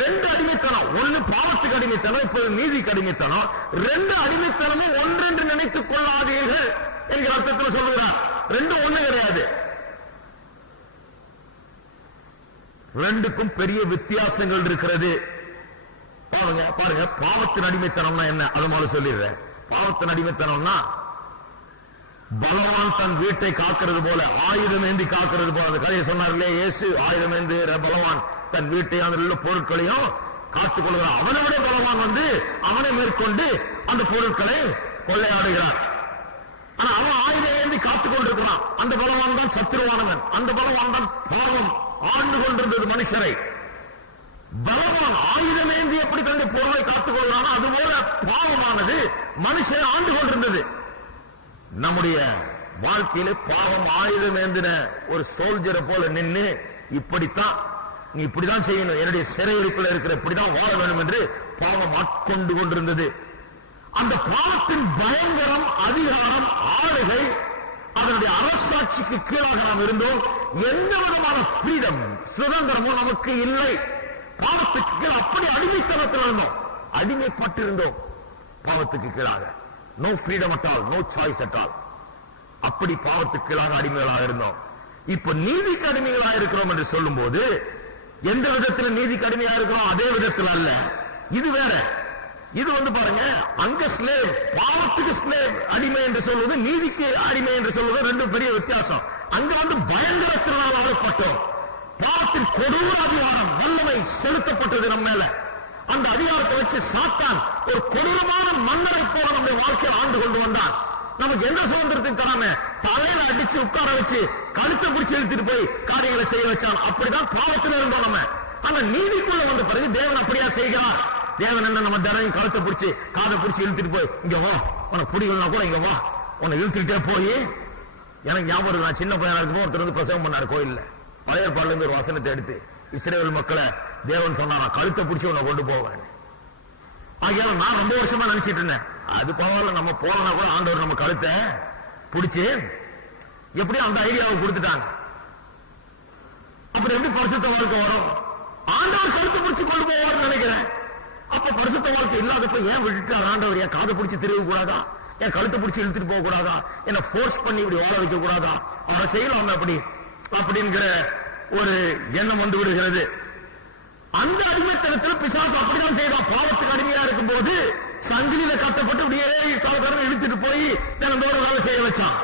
ரெண்டு அடிமைத்தனம், ஒண்ணு பாவத்துக்கு அடிமைத்தனம், இப்போது நீதிக்கு அடிமைத்தனம். ரெண்டு அடிமைத்தனமும் ஒன்றென்று நினைத்துக் கொள்ளாதீர்கள் என்கிற அர்த்தத்தில் சொல்லுகிறார். ரெண்டும் ஒண்ணு கிடையாது. ரெண்டுக்கும் பெரிய வித்தியாசங்கள் இருக்கிறது. பாருங்க பாருங்க, பாவத்தின் அடிமைத்தனம்னா என்ன, அது மாதிரி சொல்லிடுறேன். பாவத்தின் அடிமைத்தனம்னா பலவான் தன் வீட்டை காக்கிறது போல, ஆயுதம் ஏந்தி காக்கிறது போல. அந்த கதையை சொன்னார்களே இயேசு, ஆயுதம் ஏந்தி பலவான் தன் வீட்டை அதில் உள்ள பொருட்களையும் காத்துக் கொள்கிறான். அவனை விட பலவான் அவனை மேற்கொண்டு அந்த பொருட்களை கொள்ளையாடுகிறார். ஆனா அவன் ஆயுதம் ஏந்தி காத்துக் கொண்டிருக்கிறான். அந்த பலவான் தான் சத்துருவானவன். அந்த பலவான் தான் பாவம் ஆண்டு கொண்டிருந்தது மனுஷரை. பலவான் ஆயுதம் ஏந்தி எப்படி தன்னுடைய பொருளை காத்துக் கொள்கிறானோ அதுபோல பாவமானது மனுஷனை ஆண்டு கொண்டிருந்தது. நம்முடைய வாழ்க்கையில பாவம் ஆயுதம் ஏந்தின ஒரு சோல்ஜரை போல நின்று, இப்படித்தான் நீ இப்படிதான் செய்யணும், என்னுடைய சிறையிருப்பில் இருக்கிற இப்படிதான் வாழ வேண்டும் என்று பாவம் ஆட்கொண்டு கொண்டிருந்தது. அந்த பாவத்தின் பயங்கரம், அதிகாரம், ஆளுகை, அதனுடைய அரசாட்சிக்கு கீழாக நாம் இருந்தோம். எந்த விதமான ஃப்ரீடம், சுதந்திரமும் நமக்கு இல்லை. பாவத்துக்கு கீழே அப்படி அடிமைத்தனத்தில் இருந்தோம், அடிமைப்பட்டிருந்தோம் பாவத்துக்கு கீழாக. No freedom at all, no choice at all. அப்படி பாவத்துக்கு கீழாக அடிமைகளாக இருந்தோம். இப்ப நீதிக்கு அடிமைகளாக இருக்கிறோம் என்று சொல்லும் போது, எந்த விதத்தில் நீதிக்கு அடிமையாக இருக்கிறோம் அதே விதத்தில் அல்ல. இது வேற. இது பாருங்க, அங்க ஸ்லேவ், பாவத்துக்கு ஸ்லேவ் அடிமை என்று சொல்வது, நீதிக்கு அடிமை என்று சொல்வது ரெண்டும் பெரிய வித்தியாசம். அங்க பயங்கரத்தினால் ஆளப்பட்டோம். பாவத்தின் கொடூர அதிகாரம், வல்லமை செலுத்தப்பட்டது நம்ம மேல. அந்த அதிகாரத்தை வச்சு சாத்தான் ஒரு கொடூரமான மன்னரை போல நம்முடைய வாழ்க்கையில் ஆண்டு கொண்டு வந்தான். நமக்கு எந்த சுதந்திரத்தையும் தராம தலையில அடிச்சு உட்கார வச்சு கழுத்தை பிடிச்சி இழுத்துட்டு போய் காரியங்களை செய்ய வச்சான். அப்படிதான் பாவத்தில் இருந்தோம் நம்ம. ஆனா நீதிக்குள்ள வந்த பிறகு தேவன் அப்படியா செய்கிறார். தேவன் என்ன, நம்ம தினம் கழுத்தை பிடிச்சி காதை பிடிச்சி இழுத்துட்டு போய், இங்க வா, உனக்கு பிடிக்கலனா கூட இங்க வா, உன்னை இழுத்துட்டே போய். எனக்கு ஞாபகம், நான் சின்ன பையனா இருக்கும்போது ஒருத்தர் பிரசவம் பண்ணார் கோயில்ல. பழைய பாடல இருந்து ஒரு வசனத்தை எடுத்து, இஸ்ரவேல் மக்களை தேவன் சொன்னா கழுத்தை பிடிச்சி உன்னை கொண்டு போவேன். ஆகியால நான் ரொம்ப வருஷமா நினைச்சிட்டு இருந்தேன், அது பரவாயில்ல, நம்ம போனா கூட ஆண்டவர் நம்ம கழுத்தை பிடிச்சு எப்படி அந்த ஐடியாவை கொடுத்துட்டாங்க. அப்படி எப்படி பரிசுத்த வாழ்க்கை வரும்? ஆண்டவர் கழுத்தை பிடிச்சு கொண்டு போவார்னு நினைக்கிறேன். அப்ப பரிசுத்த வாழ்க்கை இல்லாதப்ப ஏன் விட்டுட்டார் ஆண்டவர்? என் காதை பிடிச்சி திரும்ப கூடாதா? என் கழுத்தை பிடிச்சி இழுத்துட்டு போக கூடாதா? என்ன போர்ஸ் பண்ணி இப்படி வாழ வைக்க கூடாதா? அவரை செய்யலாம் அப்படி அப்படிங்கிற ஒரு எண்ணம் வந்து விடுகிறது. அந்த அடிமைத்தனத்தில் பிசாசு அப்படிதான் செய்தான். பாவத்துக்கு அடிமையா இருக்கும் போது சங்கிலியில கட்டப்பட்டு அப்படியே இழுத்துட்டு போய் தினந்தோறும் வேலை செய்ய வச்சான்.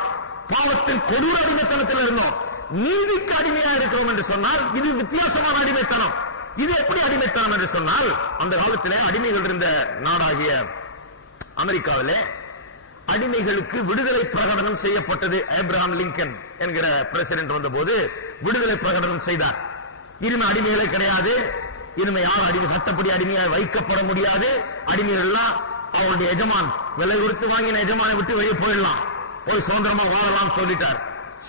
பாவத்தின் கொடூர அடிமைத்தனத்தில் இருந்தோம். நீதிக்கு அடிமையா இருக்கிறோம் என்று சொன்னால் இது வித்தியாசமான அடிமைத்தனம். இது எப்படி அடிமைத்தனம் என்று சொன்னால், அந்த காலத்திலே அடிமைகள் இருந்த நாடாகிய அமெரிக்காவிலே அடிமைகளுக்கு விடுதலை பிரகடனம் செய்யப்பட்டது. ஆப்ரஹாம் லிங்கன் என்கிற பிரசிடென்ட் வந்த போது விடுதலை பிரகடனம் செய்தார். இனிமே அடிமைகளே கிடையாது, இனிமே யாரும் அடிமை சட்டப்படி அடிமையாக வைக்கப்பட முடியாது. அடிமைகள் எல்லாம் அவருடைய எஜமான் விலை கொடுத்து வாங்கின எஜமானை விட்டு வெளியே போயிடலாம், போய் சுதந்திரமா வாழலாம் சொல்லிட்டார்.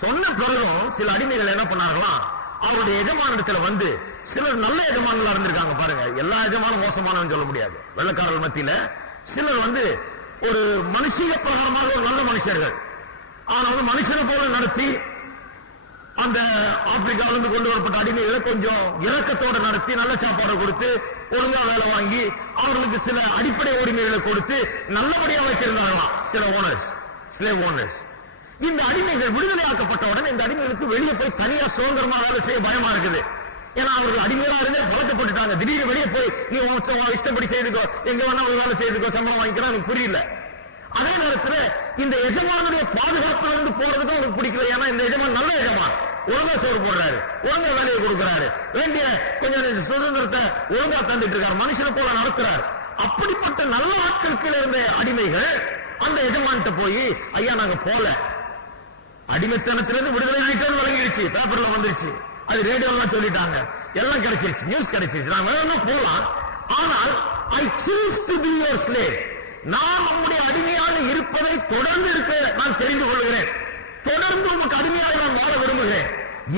சொன்ன பிறகும் சில அடிமைகள் என்ன பண்ணார்களாம், அவருடைய எஜமானத்துல வந்து சிலர் நல்ல எஜமான்களா இருந்திருக்காங்க. பாருங்க, எல்லா எஜமானும் மோசமானவன் சொல்ல முடியாது. வெள்ளக்காரர்கள் மத்தியில சிலர் ஒரு மனுஷிய பிரகாரமாக ஒரு நல்ல மனுஷர்கள், ஆனால் மனுஷனை போல நடத்தி அந்த ஆப்பிரிக்காவிலிருந்து கொண்டு வரப்பட்ட அடிமைகளை கொஞ்சம் இரக்கத்தோட நடத்தி நல்ல சாப்பாடு கொடுத்து ஒழுங்கா வேலை வாங்கி அவர்களுக்கு சில அடிப்படை உரிமைகளை கொடுத்து நல்லபடியா வைத்திருந்தார்களாம் சில ஓனர்ஸ், ஸ்லேவ் ஓனர்ஸ். இந்த அடிமைகள் விடுதலையாக்கப்பட்ட உடனே இந்த அடிமைகளுக்கு வெளியே போய் தனியா சுதந்திரமா வேலை செய்ய பயமா இருக்குது. ஏன்னா அவர்கள் அடிமையா இருந்தே பழக்கப்பட்டுட்டாங்க. திடீர்னு வெளியே போய் நீ இஷ்டப்படி செய்துக்கோ, எங்க வேணா ஒரு வேலை செய்துக்கோ, சம்பளம் வாங்கிக்கலாம், எனக்கு புரியல. அதே நேரத்தில் இந்த எஜமானுடைய பாதுகாப்புல இருந்து போறதுக்கும் அவருக்கு பிடிக்கல. ஏன்னா இந்த எஜமான் நல்ல எஜமான், ஒழுங்கா சோறு போடுறாரு, ஒழுங்கா வேலையை கொடுக்கிறாரு, வேண்டிய கொஞ்சம் சுதந்திரத்தை ஒழுங்கா தந்துட்டு இருக்காரு, மனுஷனை போல நடத்துறாரு. அப்படிப்பட்ட நல்ல ஆட்களுக்கு இருந்த அடிமைகள் அந்த எஜமான்கிட்ட போய், ஐயா நாங்க போல, அடிமைத்தனத்திலிருந்து விடுதலை ஆயிட்டோம் வழங்கிடுச்சு, பேப்பர்ல வந்துருச்சு, அது ரேடியோலாம் சொல்லிட்டாங்க, எல்லாம் கிடைச்சிருச்சு, நியூஸ் கிடைச்சிருச்சு, நான் வேணும்னா போலாம், ஆனால் I choose to be your slave, நான் உங்களுடைய அடிமையாக இருப்பதை தொடர்ந்து இருக்க நான் தெரிந்து கொள்கிறேன், தொடர்ந்து உமக்கு அடிமையாக நான் வாழ விரும்புகிறேன்,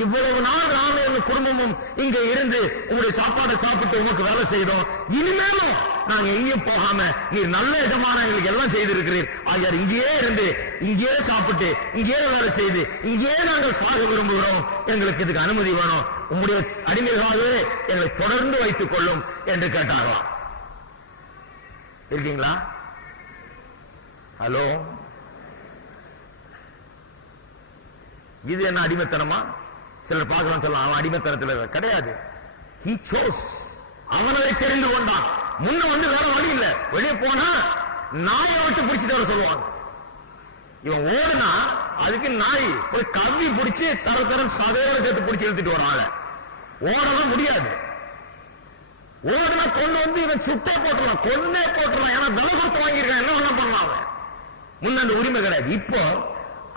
இவ்வளவு நாள் நானும் எங்க குடும்பமும் இங்க இருந்து உங்களுடைய சாப்பாடை சாப்பிட்டு உமக்கு வேலை செய்தோம். இனிமேலும் நாங்க எங்கேயும் போகாம நீ நல்ல இடமான எங்களுக்கு எல்லாம் செய்திருக்கிறீர். ஆகியார் இங்கேயே இருந்து இங்கேயே சாப்பிட்டு இங்கேயே வேலை செய்து இங்கேயே நாங்கள் சாக விரும்புகிறோம். எங்களுக்கு இதுக்கு அனுமதி வேணும். உங்களுடைய அடிமைகளாகவே எங்களை தொடர்ந்து வைத்துக் கொள்ளும் என்று கேட்டார்களாம். இருக்கீங்களா? ஹலோ, இது என்ன அடிமைத்தனமா? சிலர் பார்க்கலாம் சொல்லலாம், அவன் அடிமைத்தனத்தில் கிடையாது. He chose. அவனை தெரிந்து கொண்டான். முன்ன வந்து வேற வழி இல்ல, வெளியே போனா நாயை விட்டு பிடிச்சிட்டு வர சொல்லுவாங்க. இவன் ஓடுனா அதுக்கு நாய் போய் கவ்வி பிடிச்சி தர சதையோட சேர்த்து பிடிச்சி இழுத்துட்டு வராங்க. ஓடதான் முடியாது. ஓடுனா கொண்டு வந்து இவன் சுட்டே போட்டுலாம், கொன்னே போட்டுலாம். ஏன்னா தலை கொடுத்து வாங்கியிருக்கான், என்ன பண்ணலாம் அவன்? முன்ன அந்த உரிமை கிடையாது. இப்போ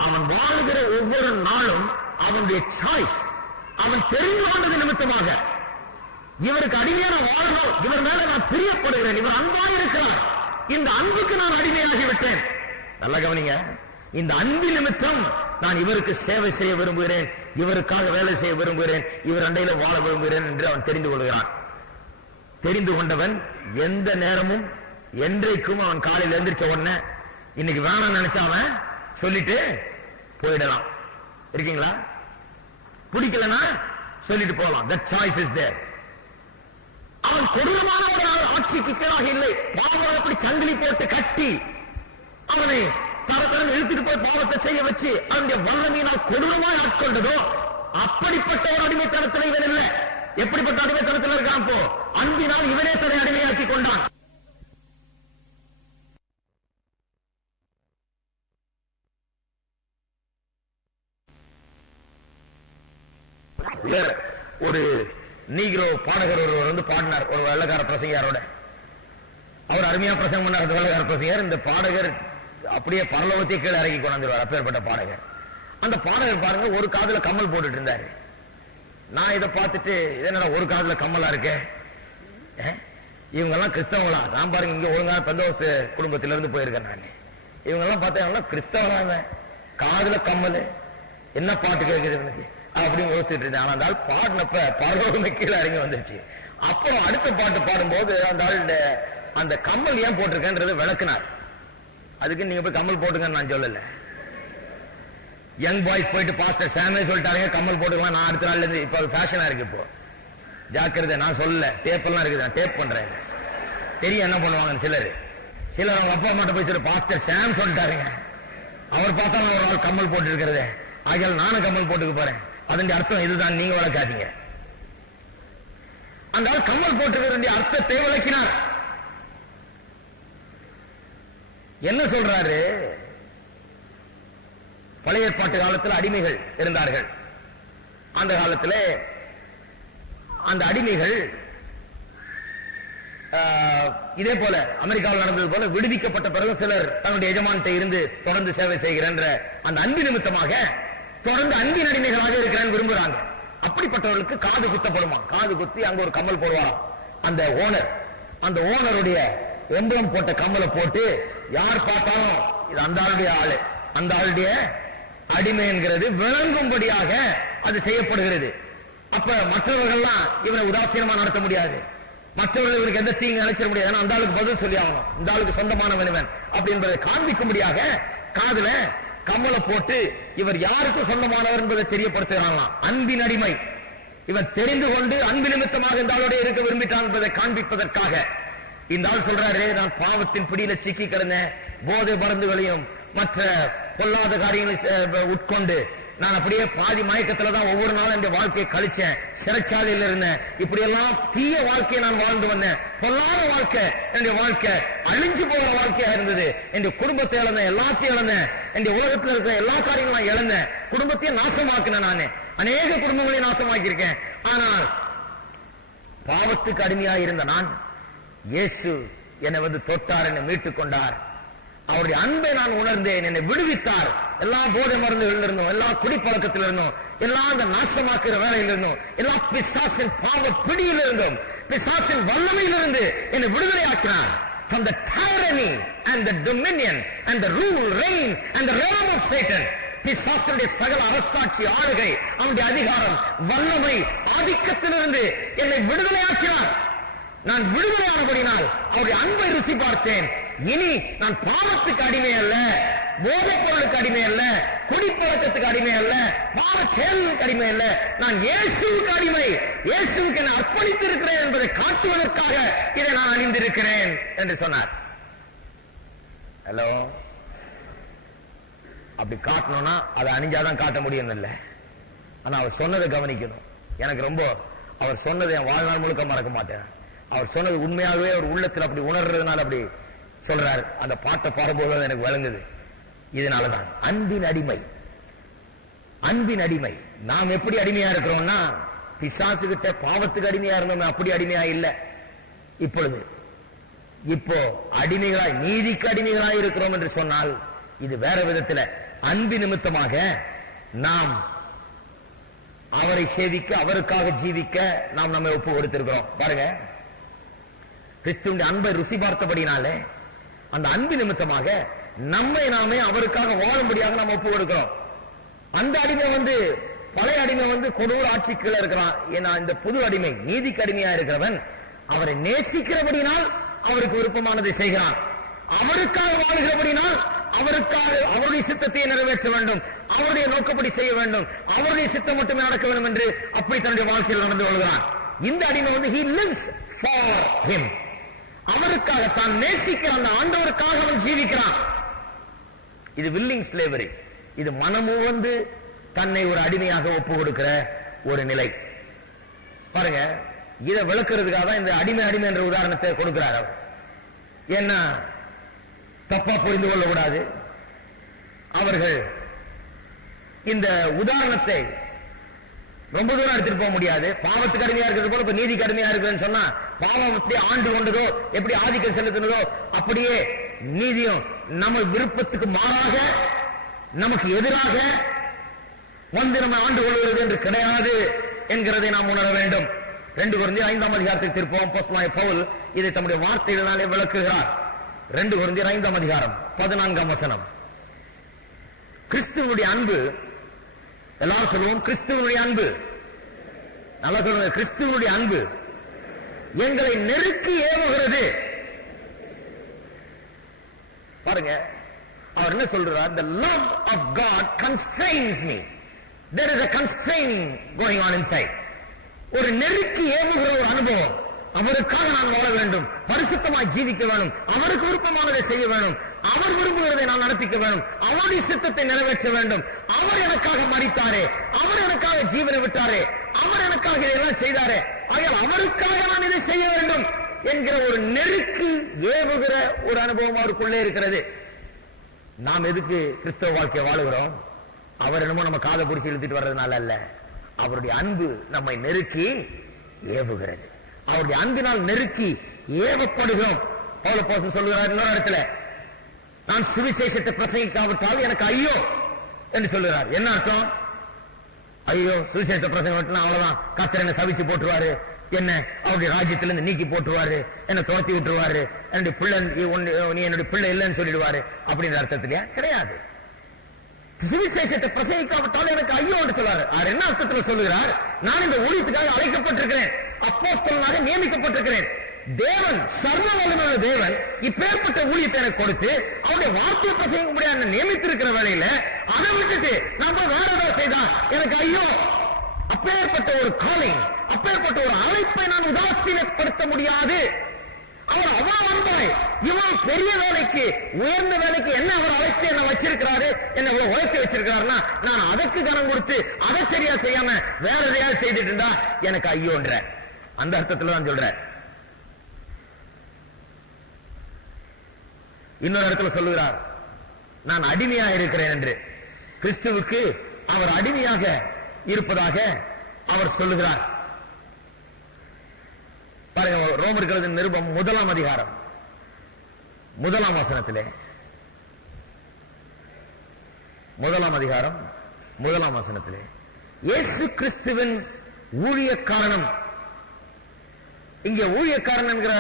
அவன் வாழ்கிற ஒவ்வொரு நாளும் அவனுடைய சாய்ஸ். அவன் தெரிந்து கொண்டது நிமித்தமாக இவருக்கு அடிமையான வாழணும், இவர் மேல நான் பிரியப்படுகிறேன், இவர் அன்பாக இருக்கிறார், இந்த அன்புக்கு நான் அடிமையாகிவிட்டேன். நல்ல கவனிங்க, இந்த அன்பு நிமித்தம் நான் இவருக்கு சேவை செய்ய விரும்புகிறேன், இவருக்காக வேலை செய்ய விரும்புகிறேன், இவர் அண்டையில வாழ விரும்புகிறேன் என்று அவன் தெரிந்து கொள்கிறான். தெரிந்து கொண்டவன் எந்த நேரமும் என்றைக்கும் அவன் காலையில் எழுந்திரிச்ச உடனே இன்னைக்கு வேணாம் நினைச்சா அவன் சொல்லிட்டு போயிடலாம். இருக்கீங்களா? பிடிக்கலன்னா சொல்லிட்டு போகலாம். That choice is there. அவன் கொடூரமான ஒரு ஆட்சிக்கு கீழாக இல்லை. பாவம் அப்படி சங்கிலி போட்டு கட்டி அவனை தரத்தரம் இழுத்துட்டு போய் பாவத்தை செய்ய வச்சு அந்த வல்லமையினால் கொடூரமாய் ஆட்கொண்டதோ அப்படிப்பட்ட ஒரு அடிமைத்தனத்தில் இவன் இல்லை. எப்படிப்பட்ட அடிமைத்தனத்தில் இருக்கான்? போ அன்பினால் இவனே தன்னை அடிமையாக்கி கொண்டான். ஒரு நீக்ரோ பாடகர் ஒருவர் வந்து பாடினார், ஒரு வெள்ளக்கார பிரசங்கியாரோட. அவர் அருமையா பிரசங்கம் பண்ணார். அந்த வெள்ளக்கார பிரசங்கியார் இந்த பாடகர் அப்படியே பரலோகத்தை கீழே இறக்கி கொண்டாந்துருவார். அப்பேற்பட்ட பாடகர். அந்த பாடகர் பாருங்க, ஒரு காதுல கம்மல் போட்டுட்டு இருந்தாரு. நான் இதை பார்த்துட்டு என்னடா ஒரு காதுல கம்மலா இருக்கு, இவங்க எல்லாம் கிறிஸ்தவங்களா? நான் பாருங்க இங்க ஒழுங்கான பெந்தோஸ்து குடும்பத்திலிருந்து போயிருக்கேன் நான். இவங்க எல்லாம் பார்த்தா கிறிஸ்தவங்க, காதுல கம்மல், என்ன பாட்டு கேட்குது எனக்கு அப்படின்னு யோசிச்சுட்டு இருந்தேன். ஆனா அந்த ஆள் பாடினப்ப பரலோகமே கீழே இறங்கி வந்துருச்சு. அப்புறம் அடுத்த பாட்டு பாடும்போது அந்த ஆள் அந்த கம்மல் ஏன் போட்டிருக்கேன்றது விளக்குனார். அதுக்கு நீங்க போய் கம்மல் போட்டுங்கன்னு நான் சொல்லல. யங் பாய்ஸ் போயிட்டு பாஸ்டர் சாமே சொல்லிட்டாருங்க கம்மல் போட்டுக்கலாம். நான் அடுத்த நாள்ல இருந்து இப்ப ஃபேஷனா இருக்கு. இப்போ ஜாக்கிரதை, நான் சொல்லல. டேப் எல்லாம் இருக்குது, நான் டேப் பண்றேன். தெரியும் என்ன பண்ணுவாங்க சிலர் அவங்க அப்பா அம்மாட்ட போய் சொல்லி பாஸ்டர் சாம் சொல்லிட்டாருங்க, அவர் பார்த்தா ஒரு ஆள் கம்மல் போட்டு இருக்கிறது, ஆகியால் நானும் கம்மல் போட்டுக்க போறேன். அதன் அர்த்தம் இதுதான், நீங்க வளர்க்காதீங்க. அந்த ஆள் கம்மல் போட்டிருக்கிற அர்த்தத்தை விளக்கினார். என்ன சொல்றாரு? பழைய ஏற்பாட்டு காலத்தில் அடிமைகள் இருந்தார்கள். அந்த காலத்தில் அந்த அடிமைகள் இதே போல அமெரிக்காவில் நடந்தது போல விடுவிக்கப்பட்ட பிறகு சிலர் தன்னுடைய எஜமான்கிட்ட இருந்து தொடர்ந்து சேவை செய்கிற அந்த அன்பு நிமித்தமாக தொடர்ந்து அன்பின் அடிமைகளாக இருக்கிறேன்னு விரும்புறாங்க. அப்படிப்பட்டவர்களுக்கு காது குத்தப்படுமா? காது குத்தி அங்க ஒரு கம்மல் போடுவாராம் அந்த ஓனர். அந்த ஓனருடைய எம்பளம் போட்ட கம்மலை போட்டு யார் பார்த்தாலும் இது அந்த ஆளுடைய ஆளு, அந்த ஆளுடைய அடிமை என்கிறது விளங்கும்படியாக அது செய்யப்படுகிறது. அப்ப மற்றவர்கள்லாம் இவனை உதாசீனமா நடத்த முடியாது, மற்றவர்கள் இவருக்கு எந்த தீங்கு நினைச்சிட முடியாது. அந்த ஆளுக்கு பதில் சொல்லி ஆகணும், இந்த ஆளுக்கு சொந்தமானவன் இவன் அப்படி என்பதை காண்பிக்கும்படியாக காதுல கம்மலை போட்டு இவர் யாருக்கும் சொந்தமானவர் என்பதை தெரியப்படுத்துகிறாங்களாம். அன்பின் அடிமை இவன் தெரிந்து கொண்டு அன்பு நிமித்தமாக இந்த ஆளோட இருக்க விரும்பிட்டான் என்பதை காண்பிப்பதற்காக இந்த ஆள் சொல்றாரு, நான் பாவத்தின் பிடியில சிக்கி கிடந்தேன், போதை மருந்துகளையும் மற்ற பொல்லாத காரியங்களை உட்கொண்டு நான் அப்படியே பாதி மயக்கத்துல தான் ஒவ்வொரு நாளும் என் வாழ்க்கையை கழிச்சேன், சிறைச்சாலையில் இருந்தேன், இப்படி எல்லாம் தீய வாழ்க்கையை நான் வாழ்ந்து வந்தேன், பொல்லாத வாழ்க்கை, என்னுடைய வாழ்க்கை அழிஞ்சு போற வாழ்க்கையா இருந்தது, என் குடும்பத்தை இழந்தேன், எல்லாத்தையும் இழந்தேன், என் உலகத்தில் இருக்கிற எல்லா காரியங்களும் இழந்தேன், குடும்பத்தையும் நாசமாக்கினேன், நானு அநேக குடும்பங்களையும் நாசமாக்கி இருக்கேன். ஆனால் பாவத்துக்கு அடிமையாக இருந்த நான் இயேசு என்னை வந்து தொட்டார், என்னை மீட்டுக் கொண்டார், அவருடைய அன்பை நான் உணர்ந்தேன், என்னை விடுவித்தார். எல்லா போதை மருந்துகள் இருந்தோம், எல்லா குடிப்பழக்கத்தில் இருந்தோம், எல்லா அந்த நாசமாக்குற வேலையில் இருந்தோம், எல்லா பிசாசின் பாவ பிடியில் இருந்தோம், பிசாசின் வல்லமையிலிருந்து என்னை விடுதலை ஆக்கினார். From the tyranny and the dominion and the rule, reign and the realm of Satan. பிசாசுடைய சகல அரசாட்சி, ஆளுகை, அவனுடைய அதிகாரம், வல்லமை, ஆதிக்கத்திலிருந்து என்னை விடுதலையாக்கினார். நான் விடுதலையானபடினால் அவருடைய அன்பை ருசி பார்த்தேன். இனி நான் பாவத்துக்கு அடிமை அல்ல, போதைப் பொருளுக்கு அடிமை அல்ல, குடிப்பழக்கத்துக்கு அடிமை அல்ல, பாவ செயலுக்கு அடிமை அல்ல. நான் இயேசுவுக்கு அடிமை, இயேசுவுக்கு நான் அர்ப்பணித்திருக்கிறேன் என்பதை காட்டுவதற்காக இதை நான் அணிந்திருக்கிறேன் என்று சொன்னார். ஹலோ, அப்படி காட்டணும்னா அதை அணிஞ்சாதான் காட்ட முடியும் இல்ல. ஆனா அவர் சொன்னதை கவனிக்கணும். எனக்கு ரொம்ப அவர் சொன்னதை என் வாழ்நாள் முழுக்க மறக்க மாட்டேன். அவர் சொன்னது உண்மையாகவே அவர் உள்ளத்தில் அப்படி உணர்றதுனால அப்படி சொல்றார். அந்த பாட்டை பாடும்போது எனக்கு விளங்குது. இதனாலதான் அன்பின் அடிமை. அன்பின் அடிமை. நாம் எப்படி அடிமையா இருக்கிறோம்னா, பிசாசு கிட்ட பாவத்துக்கு அடிமையா இருந்தோம், அப்படி அடிமையா இல்ல. இப்போ அடிமைகளாய், நீதிக்கு அடிமைகளாய் இருக்கிறோம் என்று சொன்னால் இது வேற விதத்தில் அன்பு நிமித்தமாக நாம் அவரை சேவிக்க, அவருக்காக ஜீவிக்க நாம் நம்மை ஒப்பு கொடுத்திருக்கிறோம். பாருங்க, கிறிஸ்துவின் அன்பை ருசி பார்த்தபடினாலே அந்த அன்பு நிமித்தமாக நம்மை நாமே அவருக்காக வாழும்படியாக நாம் ஒப்பு கொடுக்கிறோம். அந்த அடிமை பழைய அடிமை கொடூர ஆட்சிக்குள்ள இருக்கிறான். ஏன்னா இந்த புது அடிமை, நீதிக்கு அடிமையா இருக்கிறவன் அவரை நேசிக்கிறபடினால் அவருக்கு விருப்பமானதை செய்கிறான். அவருக்காக வாழ்கிறபடினால் அவருக்காக அவருடைய சித்தத்தை நிறைவேற்ற வேண்டும், அவருடைய நோக்கப்படி செய்ய வேண்டும், அவருடைய சித்தம் மட்டுமே நடக்க வேண்டும் என்று அப்படி தன்னுடைய வாழ்க்கையில் நடந்து கொள்கிறான். இந்த அடிமை he lives for him. அவருக்காக, தான் நேசிக்கிற அந்த ஆண்டவருக்காக அவன் ஜீவிக்கிறான். இது willing slavery. இது மனமுவந்து தன்னை ஒரு அடிமையாக ஒப்பு கொடுக்கிற ஒரு நிலை. பாருங்க, இதை விளக்குறதுக்காக தான் இந்த அடிமை என்ற உதாரணத்தை கொடுக்கிறார் அவர். என்ன தப்பா புரிந்து கொள்ளக்கூடாது. அவர்கள் இந்த உதாரணத்தை ரொம்ப தூரம் எடுத்துட்டு போக முடியாது. பாவத்துக்கு அடிமையா இருக்கிறது போல இப்ப நீதிக்கு அடிமையா இருக்குன்னு சொன்னா, பாவம் எப்படி ஆண்டு கொண்டதோ, எப்படி ஆதிக்கம் செலுத்தினதோ, அப்படியே நீதியும் நம்ம விருப்பத்துக்கு மாறாக, நமக்கு எதிராக நம்ம ஆண்டு கொள்வது என்று கிடையாது என்கிறதை நாம் உணர வேண்டும். 2 கொரிந்தியர் 5ஆம் அதிகாரத்தை திருப்போம். அப்போஸ்தலனாகிய பவுல் இதை தம்முடைய வார்த்தைகளினாலே விளக்குகிறார். 2 கொரிந்தியர் 5ஆம் அதிகாரம் 14ஆம் வசனம். கிறிஸ்துவுடைய அன்பு, எல்லாரும் சொல்லுவோம், கிறிஸ்துவனுடைய அன்பு. நல்லா சொல்லுங்க, கிறிஸ்துவனுடைய அன்பு எங்களை நெருக்கி ஏவுகிறது. பாருங்க, அவர் என்ன சொல்றார்? The love of God constrains me. There is a constraining going on inside. ஒரு நெருக்கி ஏவுகிற ஒரு அனுபவம். அவருக்காக நான் வாழ வேண்டும், பரிசுத்தமாய் ஜீவிக்க வேண்டும், அவருக்கு விருப்பமானதை செய்ய வேண்டும், அவர் விரும்புகிறதை நான் நடப்பிக்க வேண்டும், அவருடைய சித்தத்தை நிறைவேற்ற வேண்டும். அவர் எனக்காக மரித்தாரே, அவர் எனக்காக ஜீவனை விட்டாரே, அவர் எனக்காக இதெல்லாம் செய்தாரே, ஆகையால் அவருக்காக நான் இதை செய்ய வேண்டும் என்கிற ஒரு நெருக்கி ஏவுகிற ஒரு அனுபவம் அவருக்குள்ளே இருக்கிறது. நாம் எதுக்கு கிறிஸ்தவ வாழ்க்கையை வாழுகிறோம்? அவர் என்னமோ நம்ம காதை பிடிச்சி இழுத்துட்டு வர்றதுனால அல்ல. அவருடைய அன்பு நம்மை நெருக்கி ஏவுகிறது. அவருடைய அன்பினால் நெருக்கி ஏவப்படுகிறோம். பவுல் அப்போஸ்தலன் சொல்லுகிறார் இன்னொரு இடத்துல, நான் சுவிசேஷத்தை பிரசங்கிக்காவிட்டால் எனக்கு ஐயோ என்று சொல்லுகிறார். என்ன அர்த்தம்? ஐயோ, சுவிசேஷத்தை பிரசங்கம் அவ்வளவுதான், கர்த்தர் என்ன சபிச்சு போட்டுருவாரு, என்ன அவருடைய ராஜ்யத்திலிருந்து நீக்கி போட்டுருவாரு, என்ன துரத்தி விட்டுருவாரு, என்னுடைய பிள்ளை, நீ என்னுடைய பிள்ளை இல்லைன்னு சொல்லிடுவாரு அப்படின்ற அர்த்தத்திலேயா? கிடையாது. சுவிசேஷத்தை பிரசங்கிக்காவிட்டால் எனக்கு ஐயோ என்று சொல்றாரு. அவர் என்ன அர்த்தத்தில் சொல்லுகிறார்? நான் இந்த ஊழியத்துக்காக அழைக்கப்பட்டிருக்கிறேன், அப்போஸ்தலனாக நியமிக்கப்பட்டிருக்கிறேன். தேவன், சர்வ வல்லமையுள்ள தேவன் இப்பேற்பட்ட ஊழியத்தை எனக்கு கொடுத்து அவருடைய வார்த்தையை பிரசங்கிக்க முடியாது நியமித்திருக்கிற வேளையில அதை விட்டுட்டு நம்ம வேற ஏதாவது செய்தா எனக்கு ஐயோ. அப்பேற்பட்ட ஒரு காலிங், அப்பேற்பட்ட ஒரு அழைப்பை நான் உதாசீனப்படுத்த முடியாது. அவர் அவ்வளவு அன்பாய், இவ்வளவு பெரிய வேலைக்கு, உயர்ந்த வேலைக்கு என்ன அவர் அழைத்து என்ன வச்சிருக்கிறாரு, என்ன இவ்வளவு உழைத்து வச்சிருக்கிறாருன்னா, நான் அதற்கு கனம் கொடுத்து அதை சரியா செய்யாம வேற எதையாவது செய்துட்டு இருந்தா எனக்கு ஐயோன்ற அந்த அர்த்தத்துல தான் சொல்ற. இன்னொரு இடத்துல சொல்லுகிறார், நான் அடிமையாக இருக்கிறேன் என்று. கிறிஸ்துவுக்கு அவர் அடிமையாக இருப்பதாக அவர் சொல்லுகிறார். பாருங்க, ரோமர் எழுதின நிருபம் 1ஆம் அதிகாரம் 1ஆம் வசனத்திலே, 1ஆம் அதிகாரம் 1ஆம் வசனத்திலே இயேசு கிறிஸ்துவின் ஊழியக்காரனும், இங்க ஊழியக்காரன் என்கிற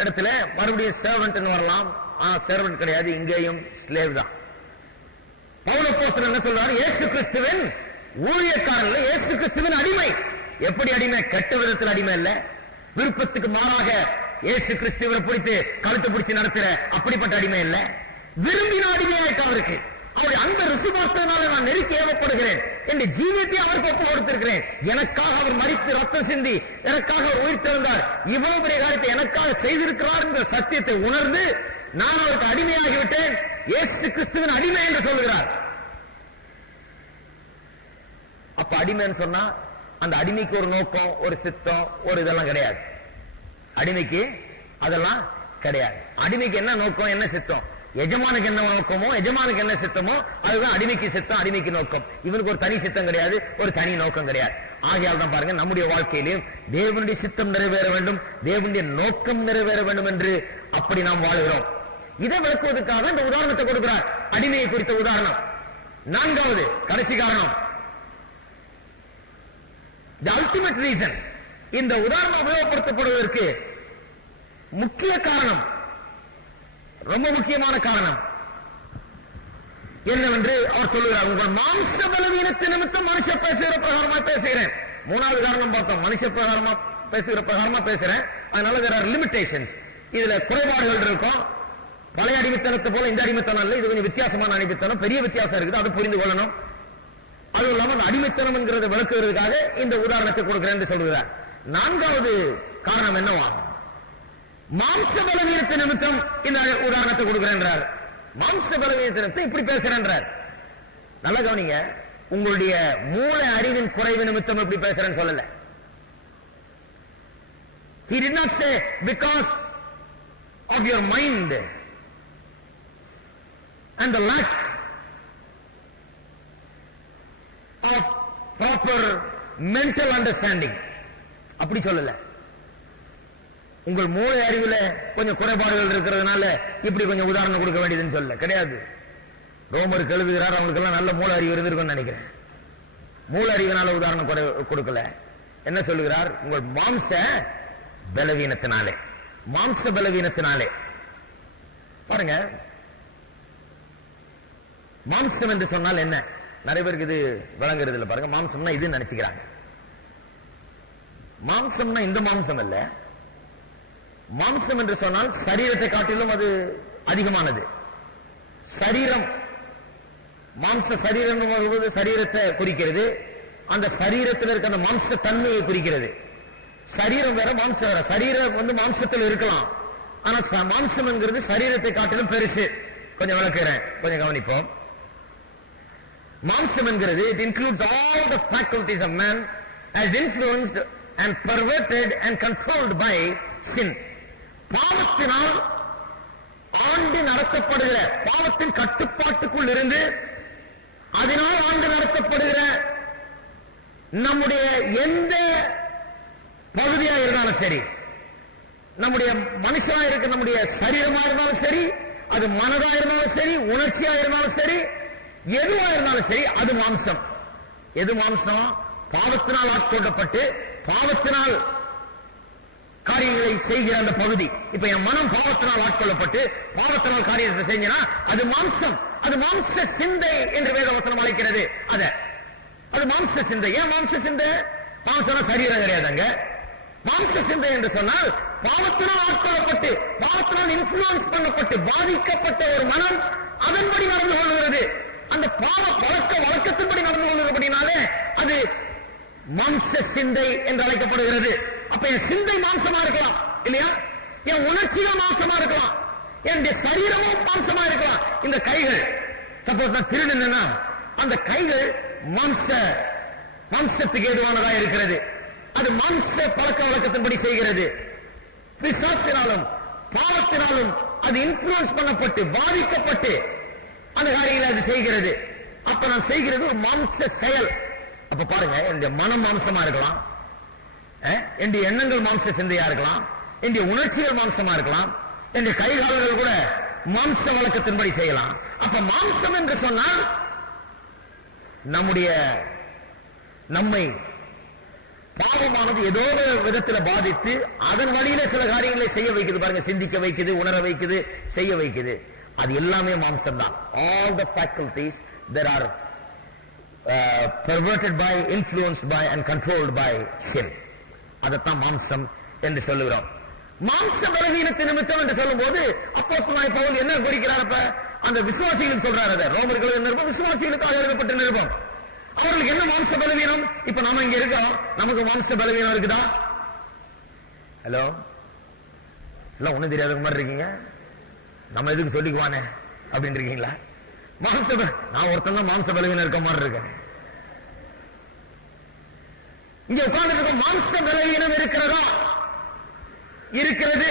இடத்துல மறுபடியும் சர்வன்ட் வரலாம். ஆனா சர்வன்ட் கிடையாது, இங்கேயும் ஸ்லேவ் தான். பவுல் அப்போஸ்தலன் என்ன சொல்றாரு? இயேசு கிறிஸ்துவின் ஊழியக்காரன், இயேசு கிறிஸ்துவின் அடிமை. எப்படி அடிமை? கெட்ட விதத்தில் அடிமை இல்ல, விருப்பத்துக்கு மாறாக இயேசு கிறிஸ்துவை பிடித்து கழுத்து பிடிச்சு நடத்துற அப்படிப்பட்ட அடிமை இல்ல, விரும்பின அடிமையாயிட்டு அவருக்கு. அவருடைய அந்த ருசி பார்த்ததுனால நான் நெருக்கி ஏவப்படுகிறேன், என் ஜீவியத்தை அவருக்கு ஒப்பு கொடுத்திருக்கிறேன். எனக்காக அவர் மரித்து ரத்தம் சிந்தி எனக்காக அவர் உயிர் திறந்தார், இவ்வளவு பெரிய காரியத்தை எனக்காக செய்திருக்கிறார் என்ற சத்தியத்தை உணர்ந்து நான் அவருக்கு அடிமையாகிவிட்டேன், இயேசு கிறிஸ்துவின் அடிமை என்று சொல்லுகிறார். அப்ப அடிமைன்னு சொன்னா அந்த அடிமைக்கு ஒரு நோக்கம், ஒரு சித்தம், ஒரு இதெல்லாம் கிடையாது. அடிமைக்கு அதெல்லாம் கிடையாது. அடிமைக்கு என்ன நோக்கம், என்ன சித்தம்? எஜமானுக்கு என்ன நோக்கமோ, எஜமானுக்கு என்ன சித்தமோ அதுதான் அடிமைக்கு சித்தம், அடிமைக்கு நோக்கம். இவனுக்கு ஒரு தனி சித்தம் கிடையாது, ஒரு தனி நோக்கம் கிடையாது. ஆகையால் தான் பாருங்க, நம்முடைய வாழ்க்கையிலும் தேவனுடைய சித்தம் நிறைவேற வேண்டும், தேவனுடைய நோக்கம் நிறைவேற வேண்டும் என்று அப்படி நாம் வாழுகிறோம். இதை விளக்குவதற்காக இந்த உதாரணத்தை கொடுக்கிறார், அடிமையை குறித்த உதாரணம். நான்காவது கடைசி காரணம், the ultimate reason, இந்த உதாரணம் உபயோகப்படுத்தப்படுவதற்கு முக்கிய காரணம், ரொம்ப முக்கியமான காரணம் என்னவென்று அவர் சொல்லுகிறார். உங்கள் மாம்ச பலவீனத்து நிமித்தம் மனுஷ பேசுகிற பிரகாரமா பேசுகிறேன். மூணாவது காரணம் பார்த்தோம், மனுஷ பிரகாரமா பேசுகிற பிரகாரமா பேசுறேன். அதனால there are limitations, இதுல குறைபாடுகள் இருக்கும். பழைய அடிமைத்தனத்தை போல இந்த அடிமைத்தனம் இல்லை, இது கொஞ்சம் வித்தியாசமான அடிமைத்தனம், பெரிய வித்தியாசம் இருக்குது, அதை புரிந்து கொள்ளணும். அதுவும் இல்லாம அந்த அடிமைத்தனம் என்கிறத விளக்குவதற்காக இந்த உதாரணத்தை கொடுக்கிறேன் என்று சொல்கிறார். நான்காவது காரணம் என்னவா? மாம்ச பலவீனத்தை நிமித்தம் இந்த உதாரணத்தை கொடுக்கிறேன். மாம்ச பலவீனத்தை நிமித்தம் இப்படி பேசுறேன். நல்ல கவனிங்க, உங்களுடைய மூளை அறிவின் குறைவு நிமித்தம் இப்படி பேசுறேன்னு சொல்லல. He did not say because of your mind and the lack of proper mental understanding. அப்படி சொல்லல. உங்கள் மூளை அறிவுல கொஞ்சம் குறைபாடுகள் இருக்கிறதுனால இப்படி கொஞ்சம் உதாரணம் கொடுக்க வேண்டியதுன்னு சொல்ல கிடையாது. ரோமருக்கு எழுதுகிறார், அவங்களுக்கு எல்லாம் நல்ல மூளை அறிவு இருந்திருக்கும்னு நினைக்கிறேன். மூளை அறிவினால உதாரணம் கொடுக்கல. என்ன சொல்லுகிறார்? உங்கள் மாம்ச பலவீனத்தினாலே, மாம்ச பலவீனத்தினாலே. பாருங்க, மாம்சம் என்று சொன்னால் என்ன? நிறைய பேருக்கு இது வழங்குறது இல்லை. பாருங்க, மாம்சம்னா இது நினைச்சுக்கிறாங்க. மாம்சம்னா இந்த மாம்சம் அல்ல. மாம்சம் என்று சொன்னால் சரீரத்தை காட்டிலும் அது அதிகமானது. சரீரம், மாம்ச சரீரம் சரீரத்தை குறிக்கிறது. அந்த சரீரத்தில் இருக்க அந்த மாம்ச தன்மையை குறிக்கிறது. சரீரம் வேற, மாம்சம் வேற. சரீரம் மாம்சத்தில் இருக்கலாம், ஆனா மாம்சம் என்கிறது சரீரத்தை காட்டிலும் பெருசு. கொஞ்சம் விளக்குறேன், கொஞ்சம் கவனிப்போம். மாம்சம் என்கிறது it includes all the faculties of man as influenced and perverted and controlled by sin. பாவத்தினால் ஆண்டு நடத்தப்படுகிற, பாவத்தின் கட்டுப்பாட்டுக்குள் இருந்து அதனால் ஆண்டு நடத்தப்படுகிற நம்முடைய எந்த பகுதியா இருந்தாலும் சரி, நம்முடைய மனுஷனா இருக்க நம்முடைய சரீரமா இருந்தாலும் சரி, அது மனதா இருந்தாலும் சரி, உணர்ச்சியா இருந்தாலும் சரி, எதுவா இருந்தாலும் சரி, அது மாம்சம். எது மாம்சம்? பாவத்தினால் ஆட்கொள்ளப்பட்டு பாவத்தினால் காரியங்களை செய்கிற அந்த பகுதி. இப்ப என் மனம் பாவத்தினால் ஆட்கொள்ளப்பட்டு பாவத்தினால் காரியத்தை செஞ்சனா அது மாம்சம். அது மாம்ச சிந்தை என்று வேதவசனம் அழைக்கிறது. அது மாம்ச சிந்தை. ஏன் மாம்ச சிந்தை? மாம்சம் சரீரம் கிடையாதுங்க. மாம்ச சிந்தை என்று சொன்னால் பாவத்தினால் ஆட்கொள்ளப்பட்டு பாவத்தினால் இன்ஃபுளுன்ஸ் பண்ணப்பட்டு பாதிக்கப்பட்ட ஒரு மனம் அதன்படி நடந்து கொள்கிறது. அந்த பாவ பழக்க வழக்கத்தின்படி நடந்து கொள்கிறபடினாலே அது மாம்ச சிந்தை என்று அழைக்கப்படுகிறது. அப்ப என் சிந்தை மாம்சமா இருக்கலாம் இல்லையா? என் உணர்ச்சிகள் மாம்சமா இருக்கலாம், என் சரீரமும் மாம்சமா இருக்கலாம். இந்த கைகள், சப்போஸ் நான் திருடுனா அந்த கைகள் மாம்சத்துக்கு ஏதுவானதா இருக்கிறது. அது மாம்ச பழக்க வழக்கத்தின்படி செய்கிறது. பிசாசினாலும் பாவத்தினாலும் அது இன்ஃபுளுன்ஸ் பண்ணப்பட்டு பாதிக்கப்பட்டு அந்த காரியங்களை அது செய்கிறது. அப்ப நான் செய்கிறது ஒரு மாம்ச செயல். அப்ப பாருங்க, என்னுடைய மனம் மாம்சமா இருக்கலாம், என்னுடைய எண்ணங்கள் மாம்ச சிந்தையா இருக்கலாம், என்னுடைய உணர்ச்சிகள் மாம்சமா இருக்கலாம், என்னுடைய கைகால்கள் கூட மாம்ச வழக்கத்தின்படி செய்யலாம். அப்ப மாம்சம் என்று சொன்னால் நம்மை பாவமானது ஏதோ ஒரு விதத்தில் பாதித்து அதன் வழியில சில காரியங்களை செய்ய வைக்குது. பாருங்க, சிந்திக்க வைக்குது, உணர வைக்குது, செய்ய வைக்குது. அது எல்லாமே மாம்சம் தான். All the faculties that are perverted by, influenced by and controlled by sin. அதத்தான் மாம்சம் என்று சொல்லுகிறோம். மாம்ச பலவீனத்தின் நிமித்தம் என்று சொல்லும் போது அப்போஸ்தலனாகிய பவுல் என்ன குறிக்கிறார்? அப்ப அந்த விசுவாசிகளுக்கு சொல்றாரு. அதை ரோமர்களுக்கு நிருபம் விசுவாசிகளுக்காக எழுதப்பட்ட நிருபம். அவர்களுக்கு என்ன மாம்ச பலவீனம்? இப்ப நாம இங்க இருக்கோம், நமக்கு மாம்ச பலவீனம் இருக்குதா? ஹலோ, எல்லாம் ஒண்ணும் தெரியாத மாதிரி இருக்கீங்க. நம்ம எதுக்கு சொல்லிக்குவானே அப்படின்னு இருக்கீங்களா? மாம்ச நான் ஒருத்தன் தான் மாம்ச பலவீனம் இருக்க மாதிரி இருக்கேன். இங்க உட்கார்ந்து இருக்க மாம்ச பலவீனம் இருக்கிறதா? இருக்கிறது.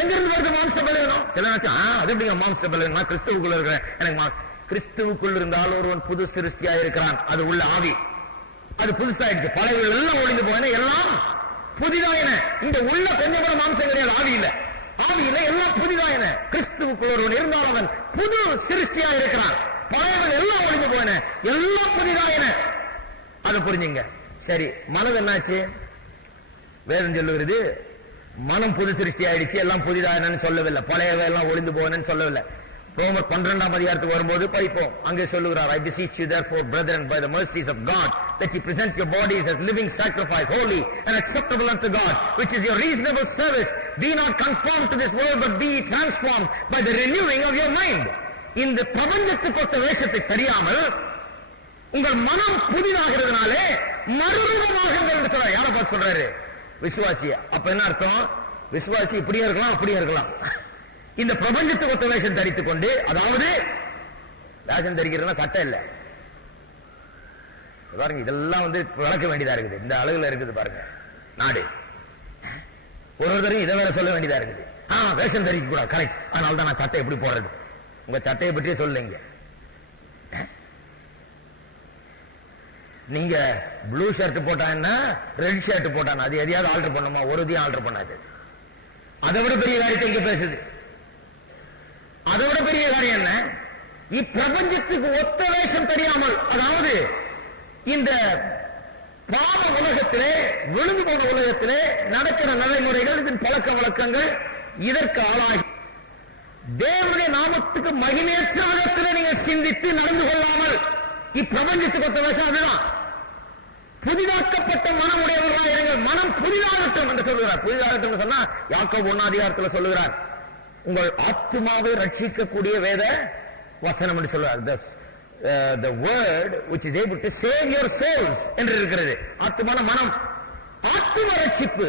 எங்கிருந்து வருது மாம்ச பலவீனம்? சில அது எப்படிங்க மாம்ச பலவீனம்? நான் கிறிஸ்துவுக்குள்ள இருக்கிறேன், எனக்கு கிறிஸ்துவுக்குள் இருந்தால் ஒருவன் புது சிருஷ்டியா இருக்கிறான். அது உள்ள ஆவி, அது புதுசாயிடுச்சு. பழைய எல்லாம் ஒளிந்து போன, எல்லாம் புதிதாயின. இந்த உள்ள கொஞ்சம் கூட மாம்சம் கிடையாது, ஆவி இல்ல. ஆவியில எல்லாம் புதிதாயின. கிறிஸ்துவுக்குள் ஒருவன் இருந்தால் அவன் புது சிருஷ்டியா இருக்கிறான். பழையவன் எல்லாம் ஒளிந்து போன, எல்லாம் புதிதாயின. அதை புரிஞ்சுங்க. சரி, மனம் என்னாச்சு? வேதம் சொல்லுகிறது மனம் புது சிருஷ்டி ஆயிடுச்சு, எல்லாம் புதிதாயினு சொல்லவில்லை. பழையவை எல்லாம் ஒளிந்து போனேன்னு சொல்லவில்லை. ரோமர் 12ஆம் அதிகாரத்துக்கு வரும்போது படிப்போம். அங்கே சொல்லுகிறார், I beseech you therefore brethren by the mercies of God that you present your bodies as living sacrifice, holy and acceptable unto God, which is your reasonable service. Be not conformed to this world, but be transformed by the renewing of your mind. இந்த பிரபஞ்சத்துக்கு ஒத்த வேஷத்தை தெரியாமல் உங்கள் மனம் புதிதாகிறதுனாலே மறுரூபமாகுங்கள் என்று சொல்றாரு. யாரை பார்த்து சொல்றாரு? விசுவாசி. அப்ப என்ன அர்த்தம்? விசுவாசி இப்படியே இருக்கலாம், அப்படியே இருக்கலாம். இந்த பிரபஞ்சத்துக்கு ஒத்த வேஷம் தரித்துக் கொண்டு, அதாவது வேஷம் தரிக்கிறதுனா சட்டம் இல்ல பாருங்க, இதெல்லாம் விளக்க வேண்டியதா இருக்குது. இந்த அழகுல இருக்குது பாருங்க நாடு. ஒருத்தரையும் இதை வேற சொல்ல வேண்டியதா இருக்குது. வேஷம் தரிக்க கூடாது, கரெக்ட். அதனால தான் நான் சட்டை எப்படி போடுறது. உங்க சட்டையை பற்றியே சொல்லுங்க. நீங்க ப்ளூ ஷர்ட் போட்டான்னா ரெட் ஷர்ட் போட்டானா அது எதையாவது ஆல்டர் பண்ணுமா? ஒரு இதையும் ஆல்டர் பண்ணாது. அதை விட பெரிய காரியத்தை இங்க பேசுது. அதை விட பெரிய காரியம் என்ன? இப்பிரபஞ்சத்துக்கு ஒத்த வேஷம் தெரியாமல், அதாவது இந்த பாவ உலகத்திலே, விழுந்து போன உலகத்திலே நடக்கிற நடைமுறைகள், இதன் பழக்க வழக்கங்கள், இதற்கு ஆளாகி தேவனுடைய நாமத்துக்கு மகிமையற்ற விதத்திலே நீங்கள் சிந்தித்து நடந்து கொள்ளாமல், இப்பிரபஞ்சத்துக்கு ஒத்த வேஷம் அதுதான். புதிதாக்கப்பட்ட மனம் உடையவர்களாக இருங்கள். மனம் புதிதாகட்டும் என்று சொல்லுகிறார். புதிதாகட்டும் சொன்னா யாக்கோபு 1ஆம் அதிகாரத்தில் சொல்லுகிறார், உங்கள் ஆத்மாவை ரட்சிக்கக்கூடிய வேத வசனம் என்று சொல்லுவார். The word which is able to save your souls என்று இருக்கிறது. ஆத்மான மனம், ஆத்ம ரட்சிப்பு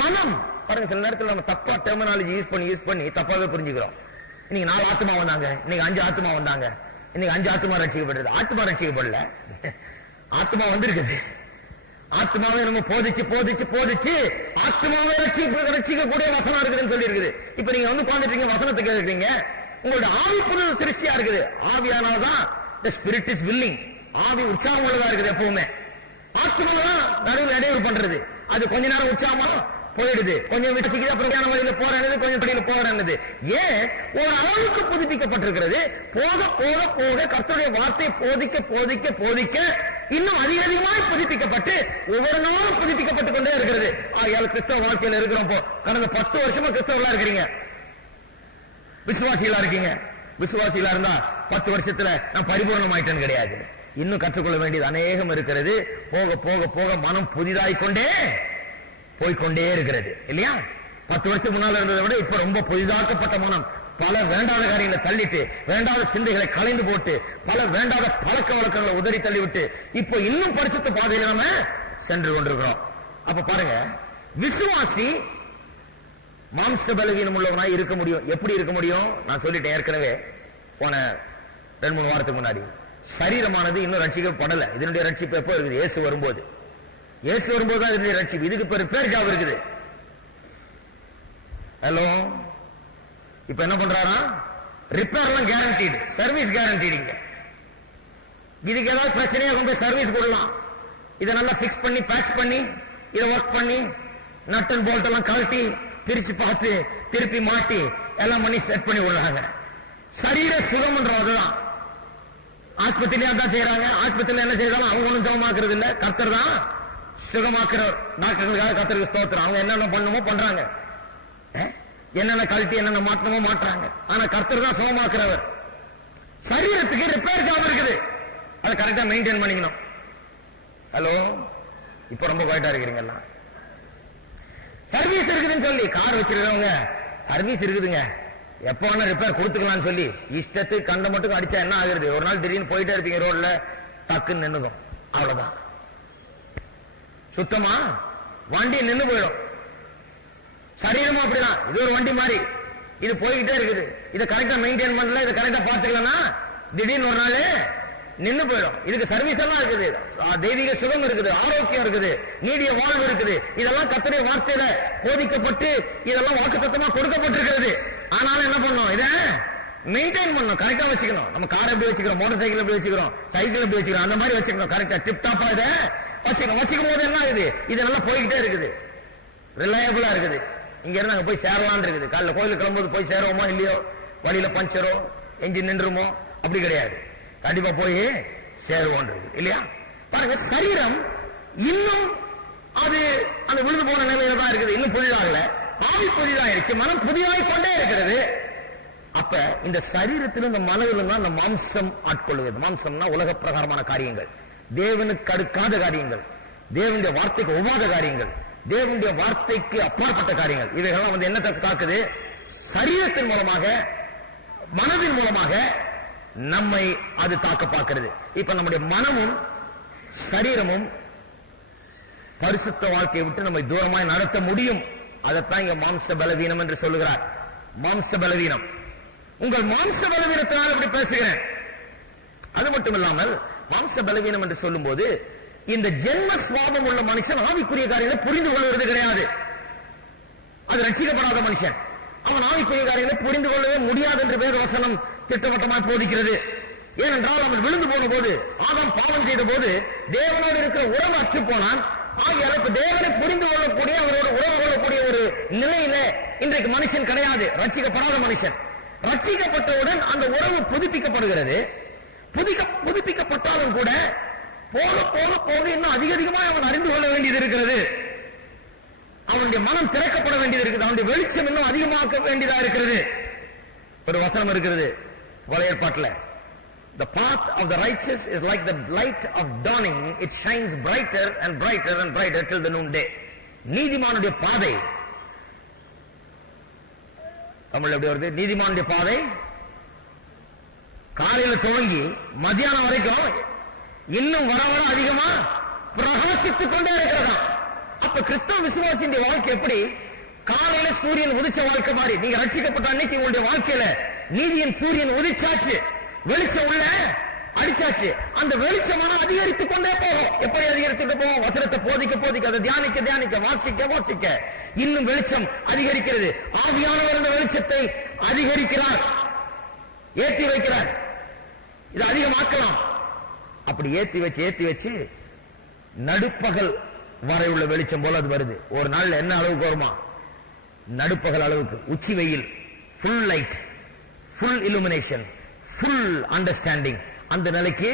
மனம். பாருங்க, சில நேரத்தில் நம்ம தப்பா டெர்மினாலஜி யூஸ் பண்ணி தப்பாவே புரிஞ்சுக்கிறோம். இன்னைக்கு 4 ஆத்மா வந்தாங்க, இன்னைக்கு 5 ஆத்மா வந்தாங்க, இன்னைக்கு 5 ஆத்மா ரட்சிக்கப்படுறது. ஆத்மா ரட்சிக்கப்படல, ஆத்மா வந்திருக்குது. ஆத்மாவை நம்ம போதிச்சு ஆத்மாவை ரட்சிக்கக்கூடிய வசனம் இருக்குதுன்னு சொல்லி இருக்குது. இப்ப நீங்க உட்கார்ந்துட்டீங்க, வசனத்தை கேட்கிறீங்க, உங்களோட ஆவி புது சிருஷ்டியா இருக்குது. ஆவியானதான் the spirit is willing. ஆவி உற்சாகம் உள்ளதா இருக்குது எப்பவுமே. ஆத்மா தான் நடுவில் இடையூறு பண்றது. அது கொஞ்ச நேரம் உற்சாகமா போயிடுது, கொஞ்சம் விசிக்குது, அப்புறம் வழியில போறது, கொஞ்சம் வழியில போறது. ஏன்? ஒரு அளவுக்கு புதுப்பிக்கப்பட்டிருக்கிறது. போக போக போக கர்த்தருடைய வார்த்தையை போதிக்க இன்னும் அதிகமாய் புதுப்பிக்கப்பட்டு ஒவ்வொரு நாளும் புதுப்பிக்கப்பட்டு கொண்டே இருக்கிறது. கிறிஸ்தவ வாழ்க்கையில் இருக்கிறோம். கடந்த 10 வருஷமா கிறிஸ்தவர்களா இருக்கிறீங்க, விசுவாசிகளா இருக்கீங்க. விசுவாசிகளா இருந்தா 10 வருஷத்துல நான் பரிபூர்ணமாயிட்டேன்னு கிடையாது. இன்னும் கற்றுக்கொள்ள வேண்டியது அநேகம் இருக்கிறது. போக போக போக மனம் புதிதாய்க்கொண்டே போய்கொண்டே இருக்கிறது இல்லையா? 10 வருஷத்துக்கு முன்னால இருந்ததை விட இப்ப ரொம்ப புதிதாக்கப்பட்ட மனம். பல வேண்டாத காரியங்களை தள்ளிட்டு, வேண்டாத சிந்தைகளை கலைந்து போட்டு, பல வேண்டாத பழக்க வழக்கங்களை உதறி தள்ளிவிட்டு இப்போ இன்னும் பரிசுத்த பாதையில நாம சென்று கொண்டிருக்கிறோம். அப்ப பாருங்க, விசுவாசி மாம்ச பலவீனம் உள்ளவனாய் இருக்க முடியும். எப்படி இருக்க முடியும்? நான் சொல்லிட்டேன் ஏற்கனவே போன 2-3 வாரத்துக்கு முன்னாடி. சரீரமானது இன்னும் ரட்சிக்கப்படல. இதனுடைய ரட்சிப்பு எப்போ இருக்குது? இயேசு வரும்போது தான் இதனுடைய ரட்சிப்பு. இதுக்கு பேர் ஜாப் இருக்குது. ஹலோ, இப்ப என்ன பண்றாரா? ரிப்பேர்லாம் கேரண்டீடு, சர்வீஸ் கேரண்டீடுங்க. இதுக்கு ஏதாவது பிரச்சனையா கொண்டு போய் சர்வீஸ் கொடுக்கலாம். இதை நல்லா பிக்ஸ் பண்ணி, பேட்ச் பண்ணி, இதை ஒர்க் பண்ணி, நட் அண்ட் போல்ட் எல்லாம் கழட்டி பிரிச்சு பார்த்து திருப்பி மாட்டி எல்லாம் பண்ணி செட் பண்ணி விடுறாங்க. சரீர சுகம்ன்றதுதான் ஆஸ்பத்திரியா தான் செய்யறாங்க. ஆஸ்பத்திரியில என்ன செய்யறாங்க? அவங்க ஒன்றும் சுகமாக்குறது இல்ல, கர்த்தர் தான் சுகமாக்குற. டாக்டர்களுக்காக கர்த்தருக்கு ஸ்தோத்திரம். அவங்க என்னென்ன பண்ணுமோ பண்றாங்க. என்னென்ன கழட்டி என்னென்ன மாற்றமோ மாற்றாங்க. ஆனா கர்த்தர் தான் சுகமாக்குறவர். சரீரத்துக்கு ரிப்பேர் ஜாப் இருக்குது, அதை கரெக்டா மெயின்டைன் பண்ணிக்கணும். ஹலோ, இப்ப ரொம்ப குவைட்டா இருக்கிறீங்களா? சர்வீஸ் இருக்குதுன்னு சொல்லி கார் வச்சிருக்கவங்க சர்வீஸ் இருக்குதுங்க, எப்போ வேணா ரிப்பேர் கொடுத்துக்கலாம்னு சொல்லி இஷ்டத்துக்கு கண்ட மட்டும் அடிச்சா என்ன ஆகுறது? ஒரு நாள் திடீர்னு போயிட்டே இருப்பீங்க ரோட்ல, டக்குன்னு நின்னுக்கும், அவ்வளவுதான். சுத்தமா வண்டி நின்னு போயிடும். சரீரமும் அப்படிதான், இது ஒரு வண்டி மாதிரி, இது போய்கிட்டே இருக்குது. இதை கரெக்டா மெயின்டைன் பண்ணல, இதை கரெக்டா பாத்துக்கலன்னா திடீர்னு ஒரு நாள் நின்னு போயிடும். இதுக்கு சர்வீஸ் எல்லாம் இருக்குது, தெய்வீக சுகம் இருக்குது, ஆரோக்கியம் இருக்குது, நீடிய வாழ்வு இருக்குது. இதெல்லாம் கர்த்தருடைய வார்த்தையில போதிக்கப்பட்டு இதெல்லாம் வாக்குத்தத்தமா கொடுக்கப்பட்டிருக்கிறது. ஆனாலும் என்ன பண்ணணும்? இதை மெயின்டைன் பண்ணணும், கரெக்டா வச்சுக்கணும். நம்ம கார் எப்படி வச்சுக்கிறோம், மோட்டார் சைக்கிள் எப்படி வச்சுக்கிறோம், சைக்கிள் எப்படி வச்சுக்கிறோம், அந்த மாதிரி வச்சுக்கணும். கரெக்டா டிப் டாப்பா இதை வச்சுக்கணும். வச்சுக்கும் போது என்ன ஆகுது? இது நல்லா போய்கிட்டே இருக்குது, ரிலையபிளா இருக்குது. இங்க இருந்து அங்க போய் சேரலான் இருக்குது. காலைல கோயிலுக்கு கிளம்பும்போது போய் சேருவோமா இல்லையோ, வழியில பஞ்சரோ என்ஜின் நின்றுமோ, அப்படி கிடையாது, கண்டிப்பா போய் சேருவோம் இல்லையா? பாருங்க, சரீரம் இன்னும் அது அந்த விழுந்து போன நிலையில தான் இருக்குது, இன்னும் புதிதாகல. ஆவி புதிதாயிருச்சு, மனம் புதிதாய் கொண்டே இருக்கிறது. அப்ப இந்த சரீரத்திலும் இந்த மனதிலும் தான் இந்த மாம்சம் ஆட்கொள்ளுகிறது. மாம்சம்னா உலக பிரகாரமான காரியங்கள், தேவனுக்கு அடுக்காத காரியங்கள், தேவனுடைய வார்த்தைக்கு ஒவ்வாத காரியங்கள், தேவனுடைய வார்த்தைக்கு அப்பாற்பட்ட காரியங்கள். இவைகள்லாம் வந்து என்ன தாக்குது? சரீரத்தின் மூலமாக, மனதின் மூலமாக நம்மை அது தாக்க பார்க்கிறது. இப்ப நம்முடைய மனமும் சரீரமும் பரிசுத்த வாழ்க்கையை விட்டு நம்மை தூரமாய் நடத்த முடியும். அதைத்தான் இங்க மாம்ச பலவீனம் என்று சொல்லுகிறார். மாம்ச பலவீனம், உங்கள் மாம்ச பலவீனத்தினால் இப்படி பேசுகிறேன். அது மட்டும் இல்லாமல் மாம்ச பலவீனம் என்று சொல்லும் போது இந்த ஜென்ம சுவாபம் உள்ள மனுஷன் ஆவிக்குரிய காரியங்களை புரிந்து கொள்வது கிடையாது. அது ரட்சிக்கப்படாத மனுஷன், அவன் ஆவிக்குரிய காரியங்களை புரிந்து கொள்ளவே முடியாது என்று வேத வசனம் திட்டவட்டமாக போதிக்கிறது. ஏனென்றால் அவன் விழுந்து போன போது, ஆதாம் பாவம் செய்த போது தேவனோடு இருக்கிற உறவு அற்று போனான். ஆகியால் இப்ப தேவனை புரிந்து கொள்ளக்கூடிய, அவரோட உறவு கொள்ளக்கூடிய ஒரு நிலையில இன்றைக்கு மனுஷன் கிடையாது, ரட்சிக்கப்படாத மனுஷன். ரட்சிக்கப்பட்டவுடன் அந்த உறவு புதுப்பிக்கப்படுகிறது. புதுப்பிக்கப்பட்டாலும் கூட போக போக போக இன்னும் அதிகமாக அவன் அறிந்து கொள்ள வேண்டியது இருக்கிறது. அவனுடைய மனம் திறக்கப்பட வேண்டியது இருக்குது, அவனுடைய வெளிச்சம் இன்னும் அதிகமாக்க வேண்டியதா இருக்கிறது. ஒரு வசனம் இருக்கிறது பழைய ஏற்பாட்டில், the path of the righteous is like the light of dawning, it shines brighter and brighter and brighter till the noonday. நீதிமானுடைய பாதை, தமிழ் எப்படி வருது? நீதிமானுடைய பாதை காலையில துவங்கி மத்தியானம் வரைக்கும் இன்னும் வர வர அதிகமா பிரகாசித்துக் கொண்டே இருக்கிறதா. அப்ப கிறிஸ்தவ விசுவாசியின் வாழ்க்கை எப்படி? காலையில சூரியன் உதிச்ச வாழ்க்கை மாதிரி. நீங்க ரட்சிக்கப்பட்ட அன்னைக்கு உங்களுடைய வாழ்க்கையில நீதியின் சூரியன் உதிச்சாச்சு, வெளிச்சம் உள்ள அடிச்சாச்சு. அந்த வெளிச்சமான அதிகரித்துக் கொண்டே போகும். எப்படி அதிகரித்துட்டு போகும்? வசனத்தை போதிக்க போதிக்க, அதை தியானிக்க தியானிக்க, வாசிக்க வாசிக்க இன்னும் வெளிச்சம் அதிகரிக்கிறது. ஆவியானவர் அந்த வெளிச்சத்தை அதிகரிக்கிறார், ஏற்றி வைக்கிறார். இது அதிகமாக்கலாம். அப்படி ஏத்தி வச்சு நடுப்பகல் வரை உள்ள வெளிச்சம் போல அது வருது. ஒரு நாள் என்ன அளவுக்கு வருமா? நடுப்பகல் அளவுக்கு, உச்சி வெயில், full light, full illumination, full understanding, அந்த நிலைக்கு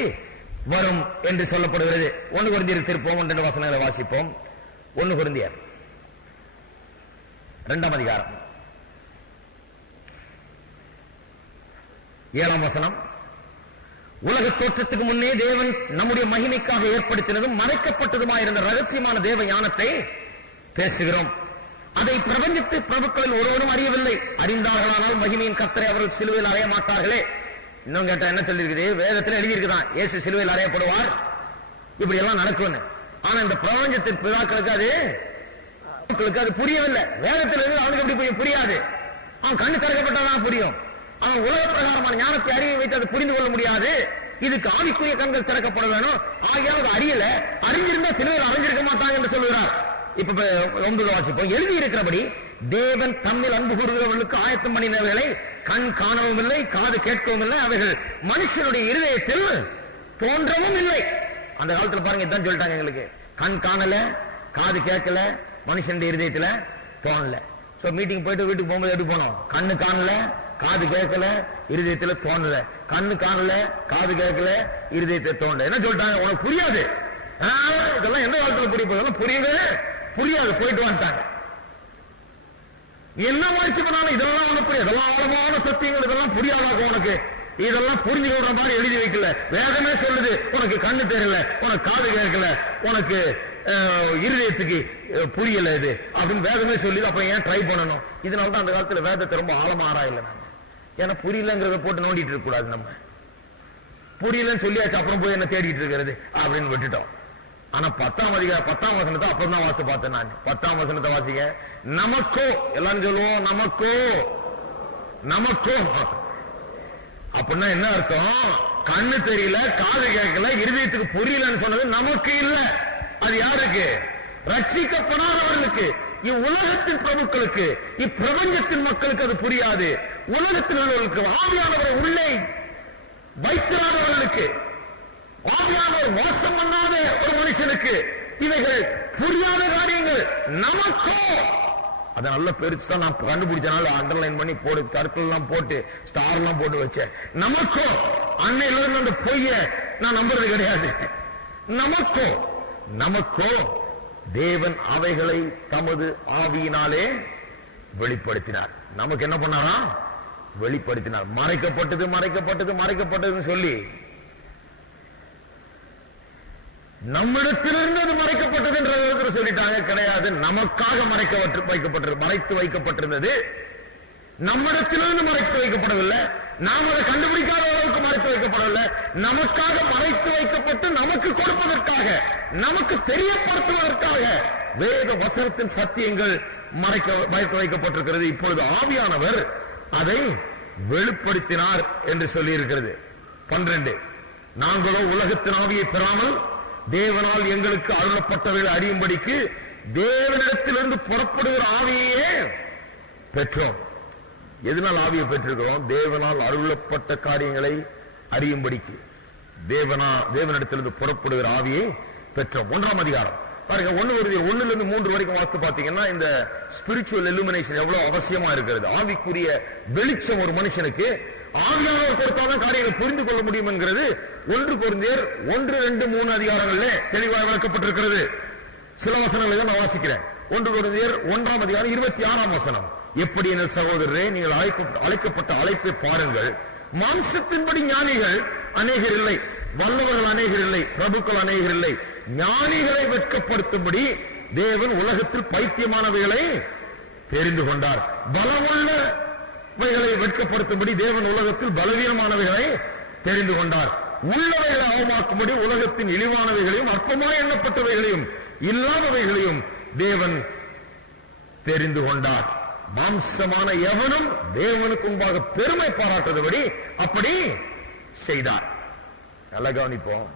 வரும் என்று சொல்லப்படுகிறது. 1 கொரிந்தியர் திருப்போம், 2 வசனங்களை வாசிப்போம். 1 கொரிந்தியர் 2ஆம் அதிகாரம் 7ஆம் வசனம். உலக தோற்றத்துக்கு முன்னே தேவன் நம்முடைய மகிமைக்காக ஏற்படுத்தினதும் மறைக்கப்பட்டதுமாயிருந்த ரகசியமான தேவ ஞானத்தை பேசுகிறோம். அதை பிரபஞ்சத்து பிரபுக்களில் ஒருவரும் அறியவில்லை. அறிந்தார்களானால் மகிமையின் கர்த்தரை அவர்கள் சிலுவையில் அறைய மாட்டார்களே. இன்னும் கேட்டா என்ன சொல்லிருக்குது? வேதத்தில் எழுதியிருக்குதான், இயேசு சிலுவையில் அறையப்படுவார், இப்படி எல்லாம் நடக்கும்னு. ஆனா இந்த பிரபஞ்சத்தின் பிதாக்களுக்கு அது புரியவில்லை. வேதத்தில் இருந்து அவனுக்கு எப்படி புரியாது? அவன் கண்ணு திறக்கப்பட்டதான் புரியும். அவன் உலக பிரகாரமான ஞானத்தை அறிய வைத்து அதை புரிந்து கொள்ள முடியாது. இதுக்கு ஆவிக்குரிய கண்கள் திறக்கப்பட வேணும். ஆகியால் அது அறியல. அறிஞ்சிருந்தா சிலுவையில் அறைஞ்சிருக்க மாட்டாங்க என்று சொல்லுகிறார். இப்ப 9 வாசிப்போம். எழுதி இருக்கிறபடி தேவன் தம்மில் அன்பு கூறுகிறவர்களுக்கு ஆயத்தம் பண்ணினவைகளை கண் காணவும் இல்லை, காது கேட்கவும் இல்லை, அவைகள் மனுஷனுடைய இருதயத்தில் தோன்றவும் இல்லை. அந்த காலத்துல பாருங்க, இதான் சொல்லிட்டாங்க எங்களுக்கு. கண் காணல, காது கேட்கல, மனுஷனுடைய இருதயத்துல தோணல. சோ மீட்டிங் போயிட்டு வீட்டுக்கு போகும்போது எப்படி போனோம்? கண்ணு காணல, காது கேட்கல, இருதயத்துல தோணல. கண்ணு காணல, காது கேட்கல, இருதயத்தை தோணல. என்ன சொல்லிட்டாங்க? உனக்கு புரியாது. இதெல்லாம் எந்த காலத்துல புரிய போதெல்லாம் புரியவே புரியாது. போயிட்டு வந்துட்டாங்க. என்ன முயற்சி பண்ணாலும் இதெல்லாம் உனக்கு இதெல்லாம் ஆழமான சத்தியங்கள், இதெல்லாம் புரியாதாக்கும் உனக்கு, இதெல்லாம் புரிஞ்சு கொள்ற மாதிரி எழுதி வைக்கல. வேதமே சொல்லுது உனக்கு கண்ணு தெரியல, உனக்கு காது கேட்கல, உனக்கு இருதயத்துக்கு புரியல இது அப்படின்னு வேதமே சொல்லுது. அப்ப ஏன் ட்ரை பண்ணணும்? இதனாலதான் அந்த காலத்துல வேதத்தை ரொம்ப ஆழமா ஆராயல நாங்க. ஏன்னா புரியலங்கிறத போட்டு நோண்டிட்டு இருக்க கூடாது. நம்ம புரியலன்னு சொல்லியாச்சு, அப்புறம் போய் என்ன தேடிட்டு இருக்கிறது அப்படின்னு விட்டுட்டோம். ஆனா 10ஆம் வசனத்தை அப்புறம் தான் வாசித்து பார்த்தேன் நான். 10ஆம் வசனத்தை வாசிக்க, நமக்கோ எல்லாரும் சொல்லுவோம், நமக்கோ அப்படின்னா என்ன அர்த்தம்? கண்ணு தெரியல, காது கேட்கல, இருதயத்துக்கு புரியலன்னு சொன்னது நமக்கு இல்ல. அது யாருக்கு? ரட்சிக்கப்படாதவர்களுக்கு, இவ்வுலகத்தின் பிரபுக்களுக்கு, இப்பிரபஞ்சத்தின் மக்களுக்கு அது புரியாது. உலகத்தில் உள்ளவர்களுக்கு, ஆவியானவரை உள்ளே வைத்திராதவர்களுக்கு, ஆவியானவர் மோசம் பண்ணாத ஒரு மனுஷனுக்கு இவைகள் புரியாத காரியங்கள். நமக்கோ அதை நல்ல பெருசா நான் கண்டுபிடிச்சனால அண்டர்லைன் பண்ணி போட்டு, சர்க்கிள் எல்லாம் போட்டு, ஸ்டார் எல்லாம் போட்டு வச்சேன். நமக்கோ அன்னையில இருந்து அந்த பொய்ய நான் நம்புறது கிடையாது. நமக்கோ தேவன் அவைகளை தமது ஆவியினாலே வெளிப்படுத்தினார். நமக்கு என்ன பண்ணாரா? வெளிப்படுத்தினார். மறைக்கப்பட்டதுன்னு சொல்லி நம்மிடத்திலிருந்து அது மறைக்கப்பட்டது என்ற சொல்லிட்டாங்க. கிடையாது, நமக்காக மறைத்து வைக்கப்பட்டிருந்தது. நம்மிடத்திலிருந்து மறைத்து வைக்கப்படவில்லை, நாம் அதை கண்டுபிடிக்காத அளவுக்கு மறைத்து வைக்கப்படவில்லை. நமக்காக மறைத்து வைக்கப்பட்டு நமக்கு கொடுப்பதற்காக, நமக்கு தெரியப்படுத்துவதற்காக வேத வசனத்தின் சத்தியங்கள் மறைத்து வைக்கப்பட்டிருக்கிறது. இப்பொழுது ஆவியானவர் அதை வெளிப்படுத்தினார் என்று சொல்லி இருக்கிறது. 12, நாங்களோ உலகத்தின் ஆவியை பெறாமல் தேவனால் எங்களுக்கு அருளப்பட்டவர்கள் அறியும்படிக்கு தேவனிடத்திலிருந்து புறப்படுகிற ஆவியே பெற்றோம். எதனால் ஆவியை பெற்றிருக்கிறோம்? தேவனால் அருளப்பட்ட காரியங்களை அறியும்படிக்கு தேவனிடத்திலிருந்து புறப்படுகிற ஆவியை பெற்றோம். 1ஆம் அதிகாரம் பாருங்க, 1-3 வரைக்கும் வாசித்து பார்த்தீங்கன்னா இந்த ஸ்பிரிச்சுவல் இல்லுமினேஷன் எவ்வளவு அவசியமா இருக்கிறது. ஆவிக்குரிய வெளிச்சம் ஒரு மனுஷனுக்கு ஆவியானவர் கொடுத்தாதான் காரியங்களை புரிந்து கொள்ள முடியும் என்கிறது 1 கொரிந்தியர் 1-2-3 அதிகாரங்களிலே தெளிவாக விளக்கப்பட்டிருக்கிறது. சில வசனங்களை தான் நான் வாசிக்கிறேன். 1 கொரிந்தியர் 1ஆம் அதிகாரம் 26ஆம் வசனம். எப்படி என் சகோதரரே, நீங்கள் அழைக்கப்பட்ட அழைப்பை பாருங்கள். மாம்சத்தின்படி ஞானிகள் அநேகர் இல்லை, வல்லவர்கள் அநேகர் இல்லை, பிரபுக்கள் அநேகர் இல்லை. ஞானிகளை வெட்கப்படுத்தும்படி தேவன் உலகத்தில் பைத்தியமானவைகளை தெரிந்து கொண்டார். பலமுள்ளவைகளை வெட்கப்படுத்தும்படி தேவன் உலகத்தில் பலவீனமானவைகளை தெரிந்து கொண்டார். உள்ளவைகளை அவமாக்கும்படி உலகத்தின் இழிவானவைகளையும் அற்பமாய் எண்ணப்பட்டவைகளையும் இல்லாதவைகளையும் தேவன் தெரிந்து கொண்டார். மாம்சமான எவனும் தேவனுக்கு முன்பாக பெருமை பாராட்டுவதபடி அப்படி செய்தார். நல்லா கவனிப்போம்.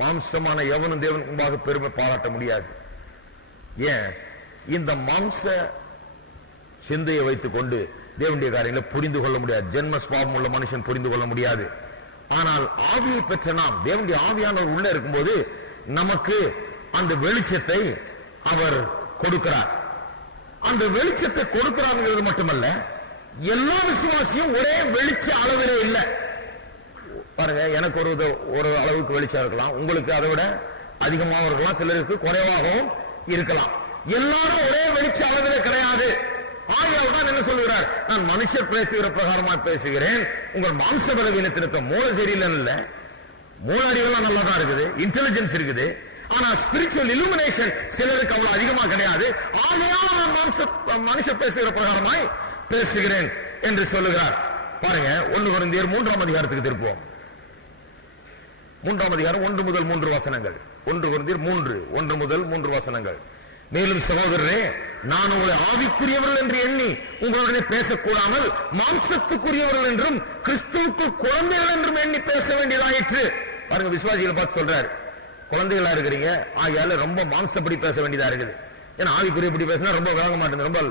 மாம்சமான எவனும் தேவனுக்கு முன்பாக பெருமை பாராட்ட முடியாது. ஏன்? இந்த மாம்ச சிந்தையை வைத்துக் கொண்டு தேவனுடைய காரியங்களை புரிந்து கொள்ள முடியாது. ஜென்ம சுபாவம் உள்ள மனுஷன் புரிந்து கொள்ள முடியாது. ஆனால் ஆவியை பெற்ற நாம், தேவனுடைய ஆவியானவர் உள்ள இருக்கும்போது நமக்கு அந்த வெளிச்சத்தை அவர் கொடுக்கிறார். அந்த வெளிச்சத்தை கொடுக்கிறாங்கிறது மட்டுமல்ல, எல்லா விசுவாசியும் ஒரே வெளிச்ச அளவிலே இல்லை. பாருங்க, எனக்கு ஒரு அளவுக்கு வெளிச்சம் இருக்கலாம், உங்களுக்கு அதை விட அதிகமாகவும் இருக்கலாம், சிலருக்கு குறைவாகவும் இருக்கலாம். எல்லாரும் ஒரே வெளிச்ச அளவிலே கிடையாது. ஆகையால் தான் என்ன சொல்லுகிறார்? நான் மனுஷர் பேசுகிற பிரகாரமா பேசுகிறேன். உங்கள் மாம்ச பலவீனத்திற்கு மூல சரியில்லைன்னு இல்ல, மூல அறிவெல்லாம் நல்லா தான் இருக்குது, இன்டெலிஜென்ஸ் இருக்குது. ஆனா ஸ்பிரிச்சுவல் இல்லுமினேஷன் சிலருக்கு அவ்வளவு அதிகமா கிடையாது. ஆகையால் நான் மனுஷர் பேசுகிற பிரகாரமாய் பேசுகிறேன் என்று சொல்லுகிறார். பாருங்க, 1 கொரிந்தியர் 3ஆம் அதிகாரத்துக்கு திருப்புவோம். 3ஆம் அதிகாரம் 1-3 வசனங்கள். 1 கொரிந்தியர் 1-3 வசனங்கள். மேலும் சகோதரரே, நான் உங்களை ஆவிக்குரியவர்கள் என்று எண்ணி உங்களுடனே பேசக்கூடாமல் மாம்சத்துக்குரியவர்கள் என்றும் கிறிஸ்துவுக்கு குழந்தைகள் என்றும் எண்ணி பேச வேண்டியதாயிற்று. பாருங்க, விசுவாசிகளை பார்த்து சொல்றாரு, குழந்தைகளா இருக்கிறீங்க, ஆகையால ரொம்ப மாம்சப்படி பேச வேண்டியதா இருக்குது. ஏன்னா ஆவிக்குரியபடி பேசினா ரொம்ப வேக மாட்டேங்குது, ரொம்ப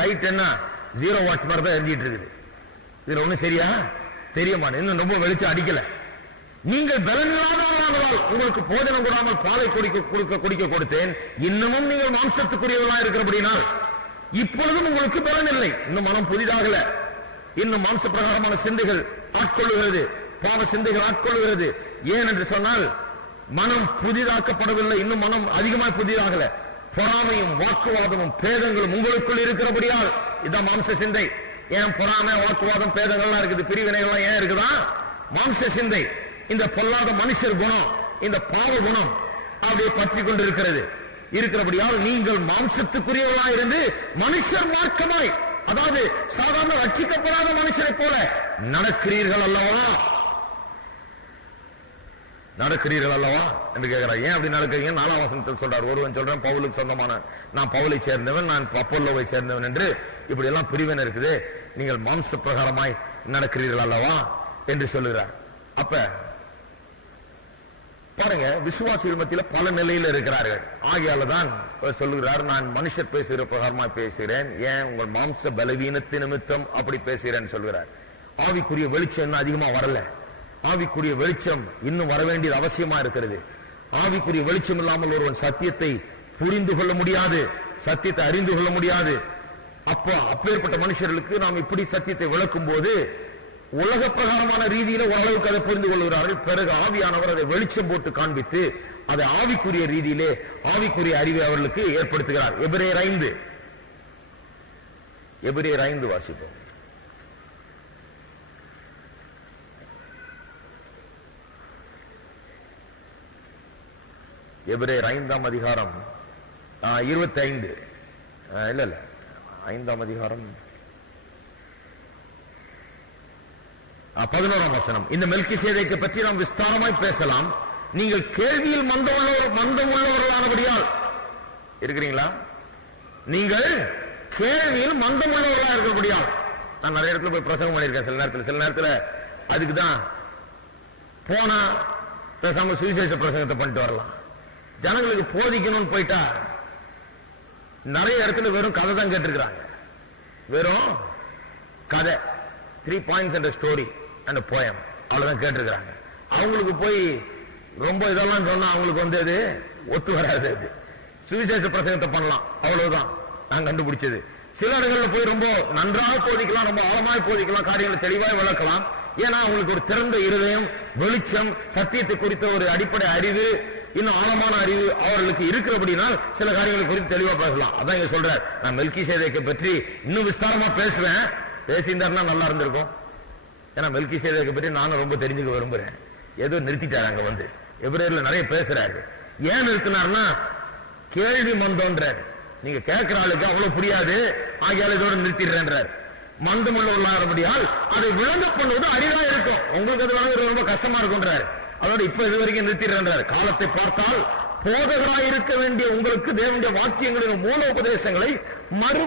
லைட் என்ன 0 வாட்ஸ் மாதிரி தான் எரிஞ்சிட்டு இருக்குது. இதுல ஒண்ணு சரியா தெரிய மாட்டேன், இன்னும் ரொம்ப வெளிச்சம் அடிக்கல. நீங்கள் பலனில்லாதவர்களானதால் உங்களுக்கு போஜனம் கூடாமல் பாலை குடிக்க கொடுத்தேன். இன்னமும் நீங்கள் மாம்சத்துக்குரியவர்களாக இருக்கிறபடினால் இப்பொழுதும் உங்களுக்கு பலன் இல்லை. இன்னும் மனம் புதிதாகல, இன்னும் மாம்ச பிரகாரமான சிந்தைகள் ஆட்கொள்ளுகிறது, பாவ சிந்தைகள் ஆட்கொள்ளுகிறது. ஏன் என்று சொன்னால் மனம் புதிதாக்கப்படவில்லை, இன்னும் மனம் அதிகமாக புதிதாகல. பொறாமையும் வாக்குவாதமும் பேதங்களும் உங்களுக்குள் இருக்கிறபடியால் இதான் மாம்ச சிந்தை. ஏன் பொறாமை வாக்குவாதம் பேதங்கள்லாம் இருக்குது, பிரிவினைகள்லாம் ஏன் இருக்குதா? மாம்ச சிந்தை, இந்த பொல்லாத மனுஷர் குணம், இந்த பாவ குணம் அப்படியே பற்றி கொண்டு இருக்கிறபடியால் நீங்கள் மாம்சத்துக்குரியவர்களாக இருந்து மனுஷர் மார்க்கமாய், அதாவது சாதாரண ரட்சிக்கப்படாத மனுஷரை போல நடக்கிறீர்கள் அல்லவா? நடக்கிறீர்கள் அல்லவா என்று கேட்கிறார். ஏன் அப்படி நடக்கிறீங்க? 4ஆம் வசனத்தில் சொல்றார். ஒருவன் சொல்றேன் பவுலுக்கு சொந்தமான, நான் பவுலை சேர்ந்தவன், நான் அப்போலோவை சேர்ந்தவன் என்று இப்படி எல்லாம் பிரிவினை இருக்குது, நீங்கள் மாம்ச பிரகாரமாய் நடக்கிறீர்கள் அல்லவா என்று சொல்லுகிறார். அப்ப பாருங்க, விசுவாசிகள் மத்தியில பல நிலையில இருக்கிறார்கள். ஆகையால தான் சொல்லுகிறார், நான் மனுஷர் பேசுகிற பிரகாரமாய் பேசுகிறேன், ஏன் உங்கள் மாம்ச பலவீனத்தின் நிமித்தம் அப்படி பேசுகிறேன்னு சொல்கிறார். ஆவிக்குரிய வெளிச்சம் இன்னும் அதிகமா வரல. ஆவிக்குரிய வெளிச்சம் இன்னும் வர வேண்டியது அவசியமா இருக்கிறது. ஆவிக்குரிய வெளிச்சம் இல்லாமல் ஒருவன் சத்தியத்தை புரிந்து கொள்ள முடியாது, சத்தியத்தை அறிந்து கொள்ள முடியாது. அப்பேற்பட்ட மனுஷர்களுக்கு நாம் இப்படி சத்தியத்தை விளக்கும் போது உலக பிரகாரமான ரீதியில ஓரளவுக்கு அதை புரிந்து கொள்கிறார்கள். பிறகு ஆவியானவர் அதை வெளிச்சம் போட்டு காண்பித்து அதை ஆவிக்குரிய ரீதியிலே ஆவிக்குரிய அறிவை அவர்களுக்கு ஏற்படுத்துகிறார். எபிரேயர் 5 வாசிப்போம். எபிரேயர் 5ஆம் அதிகாரம் 25 இல்ல 5ஆம் அதிகாரம் 11ஆம் வசனம். இந்த மெல்கிசேதேக்கை பற்றி நாம் விஸ்தாரமாய் பேசலாம். நீங்கள் கேள்வியில் மந்தம் உள்ளவர்களானபடியால் இருக்கிறீங்களா? நீங்கள் கேள்வியில் மந்தம் உள்ளவர்களா இருக்கிறபடியால். நான் நிறைய இடத்துல போய் பிரசங்கம் பண்ணியிருக்கேன். சில நேரத்தில் அதுக்குதான் போனா பேசாம சுவிசேஷ பிரசங்கத்தை பண்ணிட்டு வரலாம். ஜனங்களுக்கு போதிக்கணும்னு போயிட்டா நிறைய இடத்துல வெறும் கதை தான் கேட்டிருக்கிறாங்க. வெறும் கதை, 3 points and a story and a poem, அவ்வளவுதான் கேட்டிருக்கிறாங்க. அவங்களுக்கு போய் ரொம்ப இதெல்லாம் சொன்னா அவங்களுக்கு அது ஒத்து வராது. அது சுவிசேஷ பிரசங்கத்தை பண்ணலாம், அவ்வளவுதான் நான் கண்டுபிடிச்சது. சில இடங்கள்ல போய் ரொம்ப நன்றாக போதிக்கலாம், ரொம்ப ஆழமாய் போதிக்கலாம், காரியங்களை தெளிவாய் விளக்கலாம். ஏன்னா அவங்களுக்கு ஒரு திறந்த இருதயம், வெளிச்சம், சத்தியத்தை குறித்த ஒரு அடிப்படை அறிவு, இன்னும் ஆழமான அறிவு அவர்களுக்கு இருக்கிறபடினால் சில காரியங்களை குறித்து தெளிவா பேசலாம். அதான் இங்க சொல்றார், நான் மெல்கிசேதேக்கை பற்றி இன்னும் விஸ்தாரமா பேசுவேன். பேசியிருந்தாருன்னா நல்லா இருந்திருக்கும். ஏன்னா மெல்கிசேதேக்கை பற்றி நானும் ரொம்ப தெரிஞ்சுக்க விரும்புறேன். ஏதோ நிறுத்திட்டாரு. அங்க வந்து எபிரேயர்ல நிறைய பேசுறாரு. ஏன் நிறுத்தினார்னா கேள்வி மந்தம்ன்றார். நீங்க கேட்கிற ஆளுக்கு அவ்வளவு புரியாது, ஆகியால இதோட நிறுத்திடுறேன்றார். மந்தம் உள்ளவர்களாகிறபடியால் அதை விளங்க பண்ணுவது அரிதா இருக்கும். உங்களுக்கு அது வழங்குறது ரொம்ப கஷ்டமா இருக்கும்ன்றார். அதோட இப்ப இது வரைக்கும் நிறுத்திடுறார். காலத்தை பார்த்தால் போதகராய் இருக்க வேண்டிய உங்களுக்கு தேவனுடைய வாக்கியங்களின் மூல உபதேசங்களை மறு